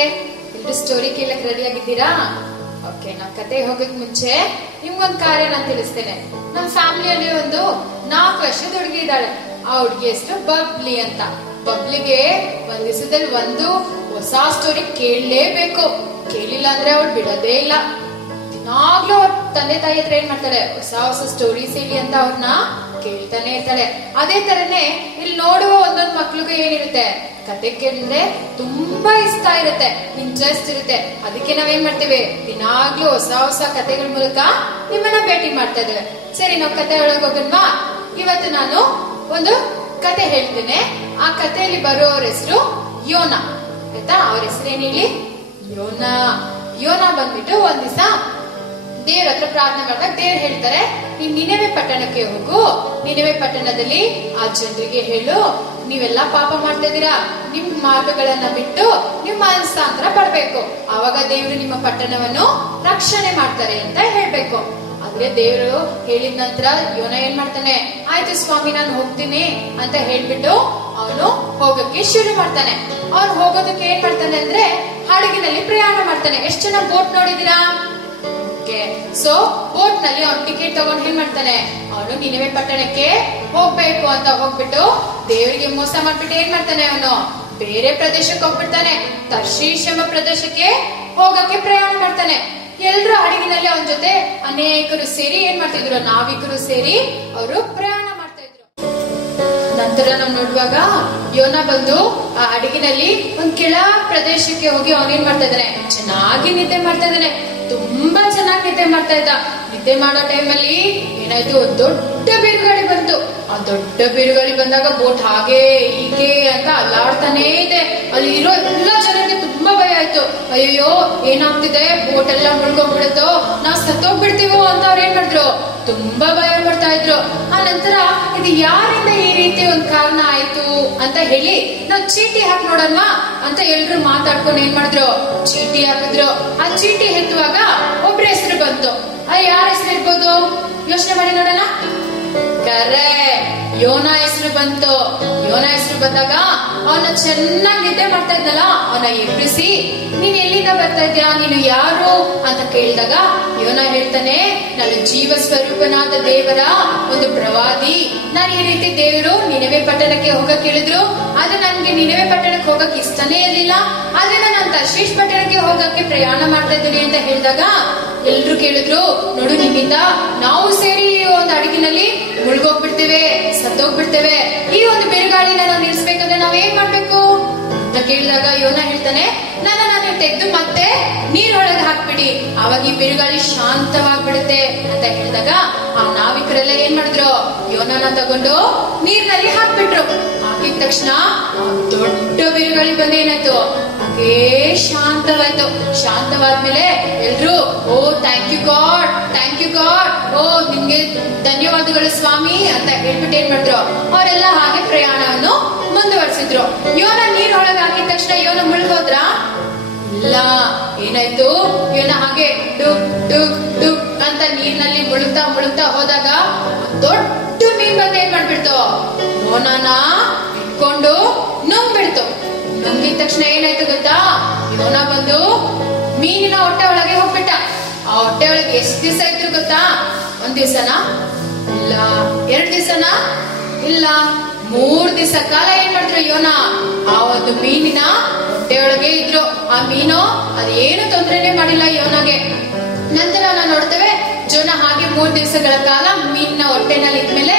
ಎಲ್ರು ಸ್ಟೋರಿ ಕೇಳಕ್ ರೆಡಿ ಆಗಿದ್ದೀರಾ? ಓಕೆ, ನಾವ್ ಕತೆ ಹೋಗಕ್ ಮುಂಚೆ ನಿಮ್ಗೊಂದ್ ಕಾರ್ಯ ನಾನು ತಿಳಿಸ್ತೇನೆ. ನಮ್ ಫ್ಯಾಮಿಲಿಯಲ್ಲಿ ಒಂದು 4 ವರ್ಷದ ಹುಡುಗಿ ಇದ್ದಾಳೆ. ಆ ಹುಡುಗಿ ಹೆಸರು ಬಬ್ಲಿ ಅಂತ. ಬಬ್ಲಿಗೆ ಒಂದ್ ದಿವಸದಲ್ಲಿ ಒಂದು ಹೊಸ ಸ್ಟೋರಿ ಕೇಳಲೇಬೇಕು. ಕೇಳಿಲ್ಲ ಅಂದ್ರೆ ಅವಳು ಬಿಡೋದೇ ಇಲ್ಲ. ದಿನಾಗ್ಲೂ ಅವ್ರ ತಂದೆ ತಾಯಿ ಹತ್ರ ಏನ್ ಮಾಡ್ತಾಳೆ, ಹೊಸ ಹೊಸ ಸ್ಟೋರೀಸ್ ಹೇಳಿ ಅಂತ ಅವ್ರನ್ನ ಕೇಳ್ತಾನೆ ಇರ್ತಾಳೆ. ಅದೇ ತರನೇ ಇಲ್ಲಿ ನೋಡುವ ಒಂದೊಂದ್ ಮಕ್ಳಿಗೂ ಏನಿರುತ್ತೆ, ಕತೆ ಕೇಳಿದ್ರೆ ತುಂಬಾ ಇಷ್ಟ ಇರುತ್ತೆ, ಇಂಟ್ರೆಸ್ಟ್ ಇರುತ್ತೆ. ಅದಕ್ಕೆ ನಾವೇನ್ ಮಾಡ್ತೇವೆ, ದಿನಾಗ್ಲೂ ಹೊಸ ಹೊಸ ಕತೆಗಳ ಮೂಲಕ ನಿಮ್ಮನ್ನ ಭೇಟಿ ಮಾಡ್ತಾ ಇದ್ದೇವೆ. ಸರಿ, ನಾವ್ ಕತೆ ಒಳಗೆ ಹೋಗಲ್ವಾ? ಇವತ್ತು ನಾನು ಒಂದು ಕತೆ ಹೇಳ್ತೇನೆ. ಆ ಕಥೆಯಲ್ಲಿ ಬರುವವ್ರ ಹೆಸರು ಯೋನಾ. ಆಯ್ತಾ? ಅವ್ರ ಹೆಸರೇನು ಹೇಳಿ? ಯೋನಾ. ಯೋನಾ ಬಂದ್ಬಿಟ್ಟು ಒಂದ್ ದಿವಸ ದೇವ್ರ ಹತ್ರ ಪ್ರಾರ್ಥನೆ ಮಾಡಿದಾಗ ದೇವ್ರು ಹೇಳ್ತಾರೆ, ನೀನ್ ನಿನೆವೆ ಪಟ್ಟಣಕ್ಕೆ ಹೋಗು, ನಿನೆವೆ ಪಟ್ಟಣದಲ್ಲಿ ಆ ಜನರಿಗೆ ಹೇಳು, ನೀವೆಲ್ಲಾ ಪಾಪ ಮಾಡ್ತಾ ಇದೀರಾ, ನಿಮ್ ಮಾರ್ಗಗಳನ್ನ ಬಿಟ್ಟು ನಿಮ್ ಮನಸ್ಸಾಂತರ ಪಡ್ಬೇಕು, ಆವಾಗ ದೇವ್ರು ನಿಮ್ಮ ಪಟ್ಟಣವನ್ನು ರಕ್ಷಣೆ ಮಾಡ್ತಾರೆ ಅಂತ ಹೇಳ್ಬೇಕು. ಆದ್ರೆ ದೇವ್ರು ಹೇಳಿದ ನಂತರ ಯೋನ ಏನ್ ಮಾಡ್ತಾನೆ, ಆಯ್ತು ಸ್ವಾಮಿ ನಾನು ಹೋಗ್ತೀನಿ ಅಂತ ಹೇಳ್ಬಿಟ್ಟು ಅವನು ಹೋಗಕ್ಕೆ ಶುರು ಮಾಡ್ತಾನೆ. ಅವನು ಹೋಗೋದಕ್ಕೆ ಏನ್ ಮಾಡ್ತಾನೆ ಅಂದ್ರೆ ಹಡಗಿನಲ್ಲಿ ಪ್ರಯಾಣ ಮಾಡ್ತಾನೆ. ಎಷ್ಟು ಜನ ಬೋಟ್ ನೋಡಿದೀರಾ? ಸೊ ಬೋಟ್ ನಲ್ಲಿ ಅವ್ನು ಟಿಕೆಟ್ ತಗೊಂಡು ಏನ್ ಮಾಡ್ತಾನೆ, ಅವನು ನಿನೆವೆ ಪಟ್ಟಣಕ್ಕೆ ಹೋಗ್ಬೇಕು ಅಂತ ಹೋಗ್ಬಿಟ್ಟು ದೇವರಿಗೆ ಮೋಸ ಮಾಡ್ಬಿಟ್ಟು ಏನ್ ಮಾಡ್ತಾನೆ, ಅವನು ಬೇರೆ ಪ್ರದೇಶಕ್ಕೆ ಹೋಗ್ಬಿಡ್ತಾನೆ. ತರ್ಷೀಷ್ ಎಂಬ ಪ್ರದೇಶಕ್ಕೆ ಹೋಗಕ್ಕೆ ಪ್ರಯಾಣ ಮಾಡ್ತಾನೆ. ಎಲ್ರು ಹಡಗಿನಲ್ಲಿ ಅವನ ಜೊತೆ ಅನೇಕರು ಸೇರಿ ಏನ್ ಮಾಡ್ತಿದ್ರು, ನಾವಿಕರು ಸೇರಿ ಅವರು ಪ್ರಯಾಣ ಮಾಡ್ತಾ ಇದ್ರು. ನಂತರ ನಾವ್ ನೋಡುವಾಗ ಯೋನ ಬಂದು ಆ ಹಡಗಿನಲ್ಲಿ ಒಂದ್ ಕೆಳ ಪ್ರದೇಶಕ್ಕೆ ಹೋಗಿ ಅವನೇನ್ ಮಾಡ್ತಾ ಇದ್ದಾನೆ, ಚೆನ್ನಾಗಿ ನಿದ್ದೆ ಮಾಡ್ತಾ ಇದ್ದಾನೆ. ತುಂಬಾ ಚೆನ್ನಾಗಿ ನಿದ್ದೆ ಮಾಡ್ತಾ ಇದ್ದ. ನಿದ್ದೆ ಮಾಡೋ ಟೈಮಲ್ಲಿ ಏನಾಯ್ತು, ಒಂದ್ ದೊಡ್ಡ ಬಿರುಗಾಳಿ ಬಂತು. ಆ ದೊಡ್ಡ ಬಿರುಗಾಳಿ ಬಂದಾಗ ಬೋಟ್ ಹಾಗೆ ಹೀಗೆ ಅಂತ ಅಲ್ಲಾಡ್ತಾನೆ ಇದೆ. ಅಲ್ಲಿ ಇರೋ ಎಲ್ಲ ಜನರಿಗೆ ತುಂಬಾ ಭಯ ಆಯ್ತು. ಅಯ್ಯೋ ಏನಾಗ್ತಿದೆ, ಬೋಟ್ ಎಲ್ಲ ಮುಳ್ಗೋಗ್ಬಿಡುತ್ತೋ, ನಾವ್ ಸತ್ತೋಗ್ಬಿಡ್ತೀವೋ ಅಂತ ಅವ್ರು ಏನ್ ಮಾಡಿದ್ರು, ತುಂಬಾ ಭಯ ಪಡ್ತಾ ಇದ್ರು. ಆ ನಂತರ ಇದು ಯಾರಿಂದ ಈ ರೀತಿ ಒಂದ್ ಕಾರಣ ಆಯ್ತು ಅಂತ ಹೇಳಿ ನಾವ್ ಚೀಟಿ ಹಾಕಿ ನೋಡೋಣ ಅಂತ ಎಲ್ರು ಮಾತಾಡ್ಕೊಂಡು ಏನ್ ಮಾಡಿದ್ರು, ಚೀಟಿ ಹಾಕಿದ್ರು. ಆ ಚೀಟಿ ಎತ್ತುವಾಗ ಒಬ್ರ ಹೆಸರು ಬಂತು. ಯಾರ ಹೆಸರು ಇರ್ಬೋದು ಯೋಚನೆ ಮಾಡಿ ನೋಡೋಣ. ಕರೆ ಯೋನ ಹೆಸರು ಬಂತು. ಯೋನ ಹೆಸರು ಬಂದಾಗ ಅವನ ಚೆನ್ನಾಗಿ ನಿದ್ದೆ ಮಾಡ್ತಾ ಇದ್ನಲ್ಲ, ಅವನ ಎಬ್ಬಿಸಿ ನೀನ್ ಎಲ್ಲಿಂದ ಬರ್ತಾ ಇದ್ಯಾ, ನೀನು ಯಾರು ಅಂತ ಕೇಳಿದಾಗ ಯೋನ ಹೇಳ್ತಾನೆ, ನಾನು ಜೀವ ಸ್ವರೂಪನಾದ ದೇವರ ಒಂದು ಪ್ರವಾದಿ. ನಾನು ಈ ರೀತಿ ದೇವರು ನಿನವೆ ಪಟ್ಟಣಕ್ಕೆ ಹೋಗಕ್ ಹೇಳಿದ್ರು, ಆದ್ರೆ ನನ್ಗೆ ನಿನವೆ ಪಟ್ಟಣಕ್ಕೆ ಹೋಗಕ್ ಇಷ್ಟನೇ ಇರ್ಲಿಲ್ಲ, ಆದ್ರಿಂದ ನಾನು ತರ್ಶೀಶ್ ಪಟ್ಟಣಕ್ಕೆ ಹೋಗಕ್ಕೆ ಪ್ರಯಾಣ ಮಾಡ್ತಾ ಇದ್ದೀನಿ ಅಂತ ಹೇಳಿದಾಗ ಎಲ್ರು ಕೇಳಿದ್ರು, ನೋಡು ನಿನ್ನಿಂದ ನಾವು ಸೇರಿ ಒಂದು ಹಡಗಿನಲ್ಲಿ ಮುಳುಗೋಗ್ಬಿಡ್ತೇವೆ, ಸತ್ತೋಗ್ಬಿಡ್ತೇವೆ, ಈ ಒಂದು ಬಿರುಗಾಳಿನ ನಾವು ನಿಲ್ಸ್ಬೇಕಂದ್ರೆ ನಾವ್ ಏನ್ ಮಾಡ್ಬೇಕು ಅಂತ ಕೇಳಿದಾಗ ಯೋನ ಹೇಳ್ತಾನೆ, ನಾನು ತೆಗೆದು ಮತ್ತೆ ನೀರೊಳಗೆ ಹಾಕ್ಬಿಡಿ, ಅವಾಗ ಈ ಬಿರುಗಾಳಿ ಶಾಂತವಾಗ್ಬಿಡುತ್ತೆ ಅಂತ ಹೇಳಿದಾಗ ಆ ನಾವಿಕರೆಲ್ಲ ಏನ್ ಮಾಡಿದ್ರು, ಯೋನನ ತಗೊಂಡು ನೀರಿನಲ್ಲಿ ಹಾಕ್ಬಿಟ್ರು. ಹಾಕಿದ ತಕ್ಷಣ ದೊಡ್ಡ ಬಿರುಗಾಳಿ ಬಂದೇನಾಯ್ತು, ಹಾಗೇ ಶಾಂತವಾಯ್ತು. ಶಾಂತವಾದ್ಮೇಲೆ ಎಲ್ರು oh thank you God, thank you God, oh ನಿಮ್ಗೆ ಧನ್ಯವಾದಗಳು ಸ್ವಾಮಿ ಅಂತ ಹೇಳ್ಬಿಟ್ಟು ಏನ್ ಮಾಡಿದ್ರು, ಅವರೆಲ್ಲ ಹಾಗೆ ಪ್ರಯಾಣವನ್ನು ಮುಂದುವರಿಸಿದ್ರು. ಯೋನ ನೀರೊಳಗೆ ಹಾಕಿದ ತಕ್ಷಣ ಯೋನ ಮುಳುಗೋದ್ರ? ಇಲ್ಲ. ಏನಾಯ್ತು, ಯೋನ ಹಾಗೆ ಡುಕ್ ಡುಕ್ ಡುಕ್ ಅಂತ ನೀರಿನಲ್ಲಿ ಮುಳುಗ್ತಾ ಮುಳುಗ್ತಾ ಹೋದಾಗ ದೊಡ್ಡ ಮೀನ್ ಬಂದು ಏನ್ ಮಾಡ್ಬಿಡ್ತು, ಯೋನನ ಇಟ್ಕೊಂಡು ನುಂಗ್ಬಿಡ್ತು. ನುಂಗಿದ ತಕ್ಷಣ ಏನಾಯ್ತು ಗೊತ್ತಾ, ಯೋನ ಬಂದು ಮೀನಿನ ಹೊಟ್ಟೆ ಒಳಗೆ ಹೋಗ್ಬಿಟ್ಟ. ಆ ಹೊಟ್ಟೆ ಒಳಗೆ ಎಷ್ಟ್ ದಿವಸ ಇದ್ರು ಗೊತ್ತಾ, 1 ದಿವಸನಾ ಇಲ್ಲ, 2 ದಿವಸನಾ ಇಲ್ಲ, 3 ದಿವಸ ಕಾಲ ಏನ್ ಮಾಡಿದ್ರು ಯೋನ ಆ ಒಂದು ಮೀನಿನ ಹೊಟ್ಟೆಯೊಳಗೆ ಇದ್ರು. ಆ ಮೀನು ಅದೇನು ತೊಂದರೆನೆ ಮಾಡಿಲ್ಲ ಯೋನಗೆ. ನಂತರ ನಾವು ನೋಡ್ತೇವೆ, ಜೋನ ಹಾಗೆ 3 ದಿವಸಗಳ ಕಾಲ ಮೀನಿನ ಹೊಟ್ಟೆನಲ್ಲಿ ಇದ್ಮೇಲೆ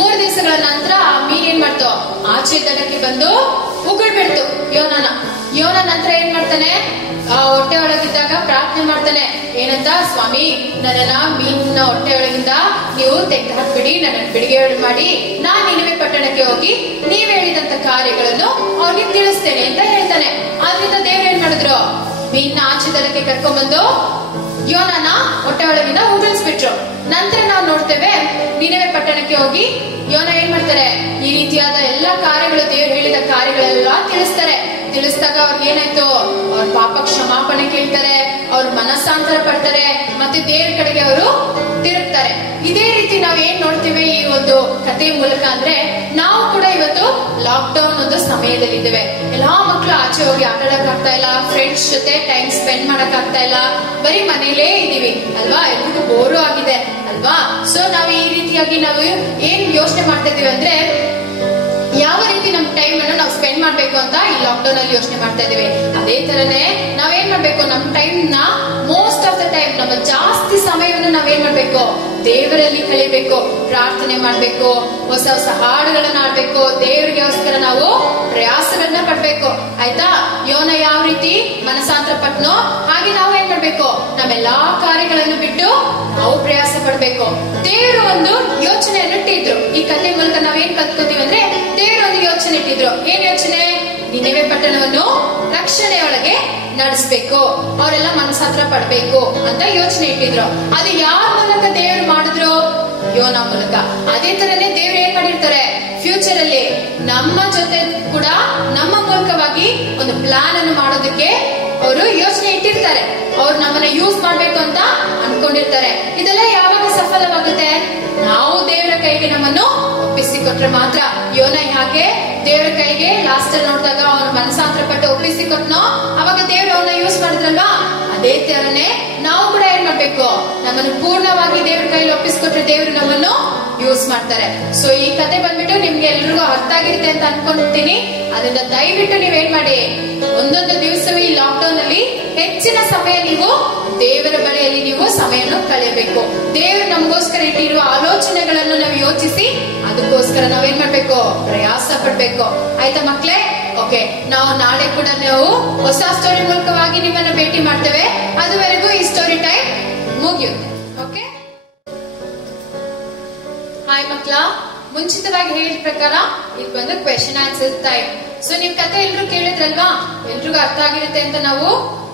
3 ದಿವಸಗಳ ನಂತರ ಆ ಮೀನ್ ಏನ್ ಮಾಡ್ತು, ಆಚೆ ದಡಕ್ಕೆ ಬಂದು ಉಗುಳ್ಬಿಡ್ತು ಯೋನನ. ಯೋನ ನಂತರ ಏನ್ ಮಾಡ್ತಾನೆ, ಆ ಹೊಟ್ಟೆ ಒಳಗಿದ್ದಾಗ ಪ್ರಾರ್ಥನೆ ಮಾಡ್ತಾನೆ, ಏನಂತ, ಸ್ವಾಮಿ ನನ್ನನ್ನ ಮೀನಿನ ಹೊಟ್ಟೆ ಒಳಗಿಂದ ನೀವು ತೆಗೆದು ಹಾಕ್ಬಿಡಿ, ನನ್ನನ್ನು ಬಿಡುಗಡೆ ಮಾಡಿ ನಾನ್ ನಿನವೆ ಪಟ್ಟಣಕ್ಕೆ ಹೋಗಿ ನೀವ್ ಹೇಳಿದಂತ ಕಾರ್ಯಗಳನ್ನು ಅವ್ರಿಗೆ ತಿಳಿಸ್ತೇನೆ ಅಂತ ಹೇಳ್ತಾನೆ. ಆದ್ರಿಂದ ದೇವ್ರು ಏನ್ ಮಾಡಿದ್ರು, ಮೀನಿನ ಆಚೆ ದಡಕ್ಕೆ ಕರ್ಕೊಂಡ್ಬಂದು ಯೋನನ ಹೊಟ್ಟೆ ಒಳಗಿಂದ ಉಗುಳಿಸ್ಬಿಟ್ರು. ನಂತರ ನಾವು ನೋಡ್ತೇವೆ, ನಿನವೆ ಪಟ್ಟಣಕ್ಕೆ ಹೋಗಿ ಯೋನ ಏನ್ ಮಾಡ್ತಾರೆ, ಈ ರೀತಿಯಾದ ಎಲ್ಲಾ ಕಾರ್ಯಗಳು ದೇವ್ರು ಹೇಳಿದ ಕಾರ್ಯಗಳೆಲ್ಲ ತಿಳಿಸ್ತಾರೆ. ತಿಳಿಸಿದಾಗ ಅವ್ರಿಗೆ ಏನಾಯ್ತು, ಅವ್ರ ಪಾಪ ಕ್ಷಮಾಪಣೆ ಕೇಳ್ತಾರೆ, ಅವ್ರ ಮನಸ್ಸಾಂತರ ಪಡ್ತಾರೆ, ಮತ್ತೆ ದೇವ್ರ ಕಡೆಗೆ ಅವರು ತಿರುಗ್ತಾರೆ. ಇದೇ ರೀತಿ ನಾವ್ ಏನ್ ನೋಡ್ತೀವಿ ಈ ಒಂದು ಕಥೆಯ ಮೂಲಕ ಅಂದ್ರೆ, ನಾವು ಕೂಡ ಇವತ್ತು ಲಾಕ್ ಡೌನ್ ಒಂದು ಸಮಯದಲ್ಲಿ ಇದ್ದೇವೆ. ಎಲ್ಲಾ ಮಕ್ಕಳು ಆಚೆ ಹೋಗಿ ಆಟ ಆಡಕ್ ಆಗ್ತಾ ಇಲ್ಲ, ಫ್ರೆಂಡ್ಸ್ ಜೊತೆ ಟೈಮ್ ಸ್ಪೆಂಡ್ ಮಾಡಕ್ ಆಗ್ತಾ ಇಲ್ಲ, ಬರೀ ಮನೇಲೇ ಇದೀವಿ ಅಲ್ವಾ, ಎಲ್ರಿಗೂ ಬೋರು ಆಗಿದೆ ಅಲ್ವಾ. ಸೊ ನಾವು ಈ ರೀತಿಯಾಗಿ ನಾವು ಏನ್ ಯೋಚನೆ ಮಾಡ್ತಾ ಇದೀವಿ ಅಂದ್ರೆ, ಯಾವ ರೀತಿ ನಮ್ ಟೈಮ್ ಅನ್ನು ನಾವು ಸ್ಪೆಂಡ್ ಮಾಡ್ಬೇಕು ಅಂತ ಈ ಲಾಕ್ ಡೌನ್ ಅಲ್ಲಿ ಯೋಚನೆ ಮಾಡ್ತಾ ಇದೀವಿ. ಅದೇ ತರನೇ ನಾವೇನ್ ಮಾಡ್ಬೇಕು, ನಮ್ ಟೈಮ್ ನ ಮೋಸ್ಟ್ ಆಫ್ ದ ಟೈಮ್, ನಮ್ಮ ಜಾಸ್ತಿ ಸಮಯವನ್ನು ನಾವೇನ್ ಮಾಡ್ಬೇಕು, ದೇವರಲ್ಲಿ ಕಳಿಬೇಕು, ಪ್ರಾರ್ಥನೆ ಮಾಡ್ಬೇಕು, ಹೊಸ ಹೊಸ ಹಾಡುಗಳನ್ನ ಆಡ್ಬೇಕು, ದೇವರಿಗೋಸ್ಕರ ನಾವು ಪ್ರಯಾಸಗಳನ್ನ ಪಡ್ಬೇಕು. ಆಯ್ತಾ, ಯೋನ ಯಾವ ರೀತಿ ಮನಸಾಂತರ ಪಟ್ನೋ ಹಾಗೆ ನಾವು ಏನ್ ಮಾಡ್ಬೇಕು, ನಮ್ಮೆಲ್ಲಾ ಕಾರ್ಯಗಳನ್ನು ಬಿಟ್ಟು ನಾವು ಪ್ರಯಾಸ ಪಡ್ಬೇಕು. ದೇವರು ಒಂದು ಯೋಚನೆಯನ್ನು ಇಟ್ಟಿದ್ರು. ಈ ಕಥೆ ಮೂಲಕ ನಾವೇನ್ ಕಲ್ತ್ಕೋತೀವಿ ಅಂದ್ರೆ, ದೇವರು ಒಂದು ಯೋಚನೆ ಇಟ್ಟಿದ್ರು. ಏನ್ ಯೋಚನೆ, ನಿನವೆ ಪಟ್ಟಣವನ್ನು ರಕ್ಷಣೆಯೊಳಗೆ ನಡೆಸಬೇಕು, ಅವರೆಲ್ಲ ಮನಸಾಂತರ ಪಡ್ಬೇಕು ಅಂತ ಯೋಚನೆ ಇಟ್ಟಿದ್ರು. ಅದು ಯಾರ ಮೂಲಕ ದೇವರು ಮಾಡಿದ್ರು, ಯೋನ ಮೂಲಕ. ಅದೇ ತರನೇ ದೇವ್ರು ಏನ್ ಮಾಡಿರ್ತಾರೆ, ಫ್ಯೂಚರ್ ಅಲ್ಲಿ ನಮ್ಮ ಜೊತೆ ಕೂಡ ನಮ್ಮ ಮೂಲಕವಾಗಿ ಒಂದು ಪ್ಲಾನ್ ಅನ್ನು ಮಾಡೋದಕ್ಕೆ ಅವರು ಯೋಚನೆ ಇಟ್ಟಿರ್ತಾರೆ. ಅವ್ರು ನಮ್ಮನ್ನ ಯೂಸ್ ಮಾಡ್ಬೇಕು ಅಂತ ಅನ್ಕೊಂಡಿರ್ತಾರೆ. ಇದೆಲ್ಲ ಯಾವಾಗ ಸಫಲವಾಗುತ್ತೆ, ನಾವು ದೇವರ ಕೈಗೆ ನಮ್ಮನ್ನು ಒಪ್ಪಿಸಿಕೊಟ್ರೆ ಮಾತ್ರ. ಯೋನ ಹಾಗೆ ದೇವರ ಕೈಗೆ ಲಾಸ್ಟ್ ಅಲ್ಲಿ ನೋಡಿದಾಗ ಅವನ ಮನಸಾಂತರ ಪಟ್ಟು ಒಪ್ಪಿಸಿಕೊಟ್ನೋ, ಅವಾಗ ದೇವ್ರು ಅವನ್ನ ಯೂಸ್ ಮಾಡಿದ್ರಲ್ವಾ. ಅದೇ ತರನೇ ನಾವು ಕೂಡ ಏನ್ ಮಾಡ್ಬೇಕು, ನಮ್ಮನ್ನು ಪೂರ್ಣವಾಗಿ ದೇವ್ರ ಕೈಲಿ ಒಪ್ಪಿಸ್ಕೊಟ್ರೆ ದೇವ್ರು ನಮ್ಮನ್ನು ಯೂಸ್ ಮಾಡ್ತಾರೆ. ಸೊ ಈ ಕತೆ ಬಂದ್ಬಿಟ್ಟು ನಿಮ್ಗೆ ಎಲ್ರಿಗೂ ಅರ್ಥ ಆಗಿರುತ್ತೆ ಅಂತ ಅನ್ಕೊಂತೀನಿ. ಅದರಿಂದ ದಯವಿಟ್ಟು ನೀವೇನ್ ಮಾಡಿ, ಒಂದೊಂದು ದಿವಸವೂ ಈ ಲಾಕ್ ಡೌನ್ ಅಲ್ಲಿ ಹೆಚ್ಚಿನ ಸಮಯ ನೀವು ದೇವರ ಬಳಿಯಲ್ಲಿ ನೀವು ಸಮಯವನ್ನು ಕಳೆಯಬೇಕು. ದೇವರು ನಮಗೋಸ್ಕರ ಇಟ್ಟಿರುವ ಆಲೋಚನೆಗಳನ್ನು ನಾವು ಯೋಚಿಸಿ ಅದಕ್ಕೋಸ್ಕರ ನಾವೇನ್ ಮಾಡ್ಬೇಕು, ಪ್ರಯಾಸ ಪಡ್ಬೇಕು. ಆಯ್ತಾ ಮಕ್ಳೇ? ಓಕೆ, ನಾವು ನಾಳೆ ಕೂಡ ನಾವು ಹೊಸ ಸ್ಟೋರಿ ಮೂಲಕವಾಗಿ ನಿಮ್ಮನ್ನ ಭೇಟಿ ಮಾಡ್ತೇವೆ. ಅದುವರೆಗೂ ಈ ಸ್ಟೋರಿ ಟೈಮ್ ಮುಗಿಯುತ್ತೆ. ಓಕೆ, ಹಾಯ್ ಮಕ್ಳ, ಮುಂಚಿತವಾಗಿ ಹೇಳಿದ ಪ್ರಕಾರ ಇದು ಬಂದು ಕ್ವೆಶ್ಚನ್ ಆನ್ಸರ್ ಟೈಮ್. ಸೊ ನಿಮ್ ಕತೆ ಎಲ್ರು ಕೇಳಿದ್ರಲ್ವಾ, ಎಲ್ರಿಗೂ ಅರ್ಥ ಆಗಿರುತ್ತೆ ಅಂತ ನಾವು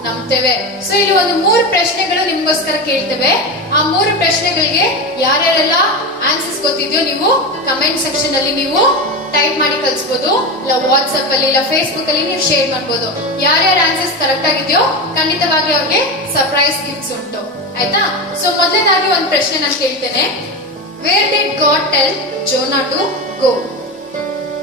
ನಂಬ್ತೇವೆ. ಸೊ ಇಲ್ಲಿ ಒಂದು 3 ಪ್ರಶ್ನೆಗಳು ನಿಮ್ಗೋಸ್ಕರ ಕೇಳ್ತೇವೆ. ಆ 3 ಪ್ರಶ್ನೆಗಳಿಗೆ ಯಾರ್ಯಾರೆಲ್ಲ ಆನ್ಸರ್ಸ್ ಗೊತ್ತಿದ್ಯೋ ನೀವು ಕಮೆಂಟ್ ಸೆಕ್ಷನ್ ಅಲ್ಲಿ ನೀವು ಟೈಪ್ ಮಾಡಿ ಕಳಿಸಬಹುದು. ಇಲ್ಲ ವಾಟ್ಸ್ಆಪ್ ಅಲ್ಲಿ, ಇಲ್ಲ ಫೇಸ್ಬುಕ್ ಅಲ್ಲಿ ನೀವು ಶೇರ್ ಮಾಡಬಹುದು. ಯಾರ್ಯಾರ ಆನ್ಸರ್ಸ್ ಕರೆಕ್ಟ್ ಆಗಿದ್ಯೋ ಖಂಡಿತವಾಗಿ ಅವ್ರಿಗೆ ಸರ್ಪ್ರೈಸ್ ಗಿಫ್ಟ್ಸ್ ಉಂಟು. ಆಯ್ತಾ? ಸೊ ಮೊದಲನೇದಾಗಿ ಒಂದು ಪ್ರಶ್ನೆ ನಾನು ಕೇಳ್ತೇನೆ. Where did God tell Jonah to go?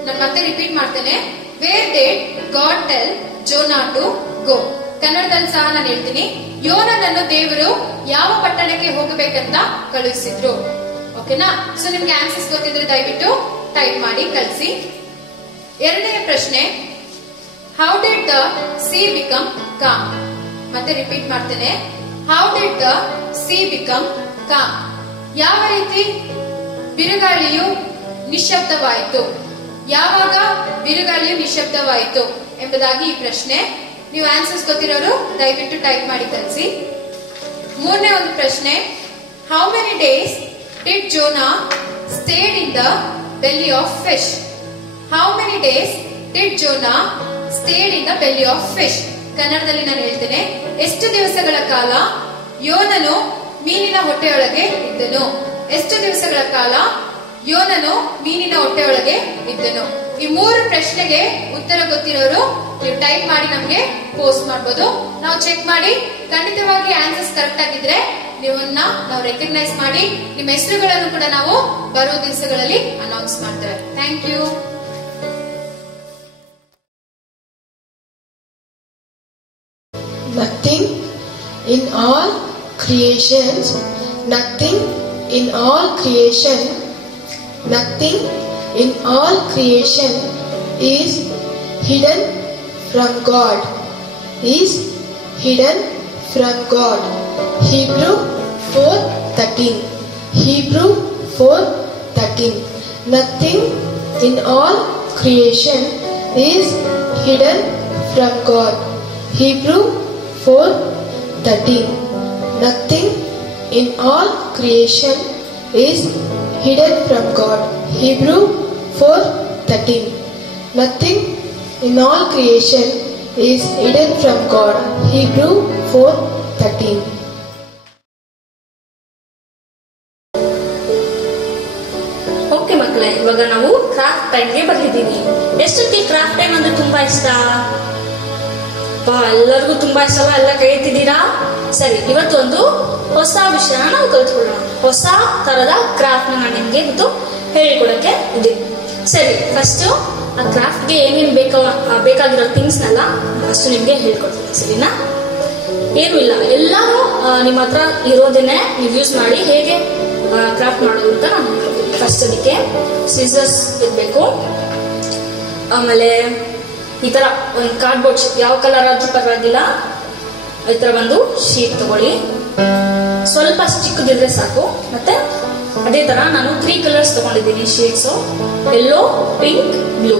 ನಾನು ಮತ್ತೆ ರಿಪೀಟ್ ಮಾಡ್ತೇನೆ. Where did God tell Jonah to go? ಕನ್ನಡದಲ್ಲಿ ಸಹ ನಾನು ಹೇಳ್ತೀನಿ. ಯೋನನನ್ನು ದೇವರು ಯಾವ ಪಟ್ಟಣಕ್ಕೆ ಹೋಗಬೇಕಂತ ಕಳುಹಿಸಿದ್ರು? ಓಕೆನಾ? ಸೊ ನಿಮ್ಗೆ ಆನ್ಸರ್ಸ್ ಗೊತ್ತಿದ್ರೆ ದಯವಿಟ್ಟು ಟೈಪ್ ಮಾಡಿ ಕಳಿಸಿ. ಎರಡನೇ ಪ್ರಶ್ನೆ, how did the C become com? ಮತ್ತೆ ರಿಪೀಟ್ ಮಾಡ್ತೇನೆ. How did the C become com? ಯಾವ ರೀತಿ ಬಿರುಗಾಳಿಯು ನಿಶ್ಶಬ್ದವಾಯಿತು? ಯಾವಾಗ ಬಿರುಗಾಳಿಯು ನಿಶ್ಶಬ್ದವಾಯಿತು ಎಂಬುದಾಗಿ ಈ ಪ್ರಶ್ನೆ. ನೀವು ಆನ್ಸರ್ಸ್ ಗೊತ್ತಿರೋರು ದಯವಿಟ್ಟು ಟೈಪ್ ಮಾಡಿ ಕಳಿಸಿ. ಮೂರನೇ ಒಂದು ಪ್ರಶ್ನೆ, how many days did Jonah stayed in the belly of fish? How many days did Jonah stayed in the belly of fish? ಕನ್ನಡದಲ್ಲಿ ನಾನು ಹೇಳ್ತೇನೆ. ಎಷ್ಟು ದಿವಸಗಳ ಕಾಲ ಯೋನನು ಮೀನಿನ ಹೊಟ್ಟೆಯೊಳಗೆ ಇದ್ದನು? ಎಷ್ಟು ದಿವಸಗಳ ಕಾಲ ಯೋನನು ಮೀನಿನ ಹೊಟ್ಟೆಯೊಳಗೆ ಇದ್ದನು? ಈ ಮೂರು ಪ್ರಶ್ನೆಗೆ ಉತ್ತರ ಗೊತ್ತಿರೋರು ನೀವು ಟೈಪ್ ಮಾಡಿ ನಮ್ಗೆ ಪೋಸ್ಟ್ ಮಾಡಬಹುದು. ನಾವು ಚೆಕ್ ಮಾಡಿ ಖಂಡಿತವಾಗಿ ಆನ್ಸರ್ಸ್ ಕರೆಕ್ಟ್ ಆಗಿದ್ರೆ ನೀವನ್ನ ನಾವು ರೆಕಗ್ನೈಸ್ ಮಾಡಿ ನಿಮ್ಮ ಹೆಸರುಗಳನ್ನು ಕೂಡ ನಾವು ಬರೋ ದಿವಸಗಳಲ್ಲಿ ಅನೌನ್ಸ್ ಮಾಡ್ತೇವೆ. Thank you. Nothing in all creations, nothing in all creation, nothing in all creation is hidden from God, is hidden from God. Hebrew 4:13. Hebrew 4:13. Nothing in all creation is hidden from God. Hebrew 4:13. Nothing in all creation is hidden from God. Hebrew 4:13. Nothing in all creation is hidden from God. Hebrew 4:13. Okay ಮಕ್ಕಳೇ, ಇವಾಗ ನಾವು craft ಟೈಮ್ಗೆ ಬಂದಿದ್ದೀವಿ. ಎಷ್ಟೊತ್ತಿ craft time ಅಂದ್ರೆ ತುಂಬಾ ಇಷ್ಟ? ಎಲ್ಲರಿಗೂ ತುಂಬಾ ಇಷ್ಟ ಅಲ್ಲ? ಎಲ್ಲ ಕೈ ಎತ್ತಿದ್ದೀರಾ? ಸರಿ, ಇವತ್ತೊಂದು ಹೊಸ ವಿಷಯನ ನಾವು ಕಲ್ತ್ಕೊಳ್ಳೋಣ. ಹೊಸ ತರದ ಕ್ರಾಫ್ಟ್ ನಾನು ನಿಮ್ಗೆ ಇವತ್ತು ಹೇಳಿಕೊಡಕ್ಕೆ ಇದೆ. ಸರಿ, ಫಸ್ಟ್ ಆ ಕ್ರಾಫ್ಟ್ಗೆ ಏನೇನು ಬೇಕಾಗಿರೋ ಥಿಂಗ್ಸ್ನೆಲ್ಲ ಫಸ್ಟ್ ನಿಮ್ಗೆ ಹೇಳ್ಕೊಡ್ತೀನಿ. ಸರಿನಾ? ಏನೂ ಇಲ್ಲ, ಎಲ್ಲರೂ ನಿಮ್ಮ ಹತ್ರ ಇರೋದನ್ನೇ ನೀವು ಯೂಸ್ ಮಾಡಿ ಹೇಗೆ ಕ್ರಾಫ್ಟ್ ಮಾಡೋದು ಅಂತ ನಾನು ಹೇಳ್ಕೊಡ್ತೀನಿ. ಫಸ್ಟ್ ಅದಕ್ಕೆ ಸಿಸರ್ಸ್ ಇರಬೇಕು. ಆಮೇಲೆ ಈ ತರ ಒಂದು ಕಾರ್ಡ್ಬೋರ್ಡ್ ಶೀಟ್, ಯಾವ ಕಲರ್ ಆದ್ರೂ ಪರವಾಗಿಲ್ಲ, ಈ ತರ ಒಂದು ಶೀಟ್ ತಗೊಳ್ಳಿ. ಸ್ವಲ್ಪ ಚಿಕ್ಕದಿದ್ರೆ ಸಾಕು. ಮತ್ತೆ ಅದೇ ತರ ನಾನು 3 ಕಲರ್ಸ್ ತಗೊಂಡಿದ್ದೀನಿ ಶೀಟ್ಸ್, ಯೆಲ್ಲೋ, ಪಿಂಕ್, ಬ್ಲೂ.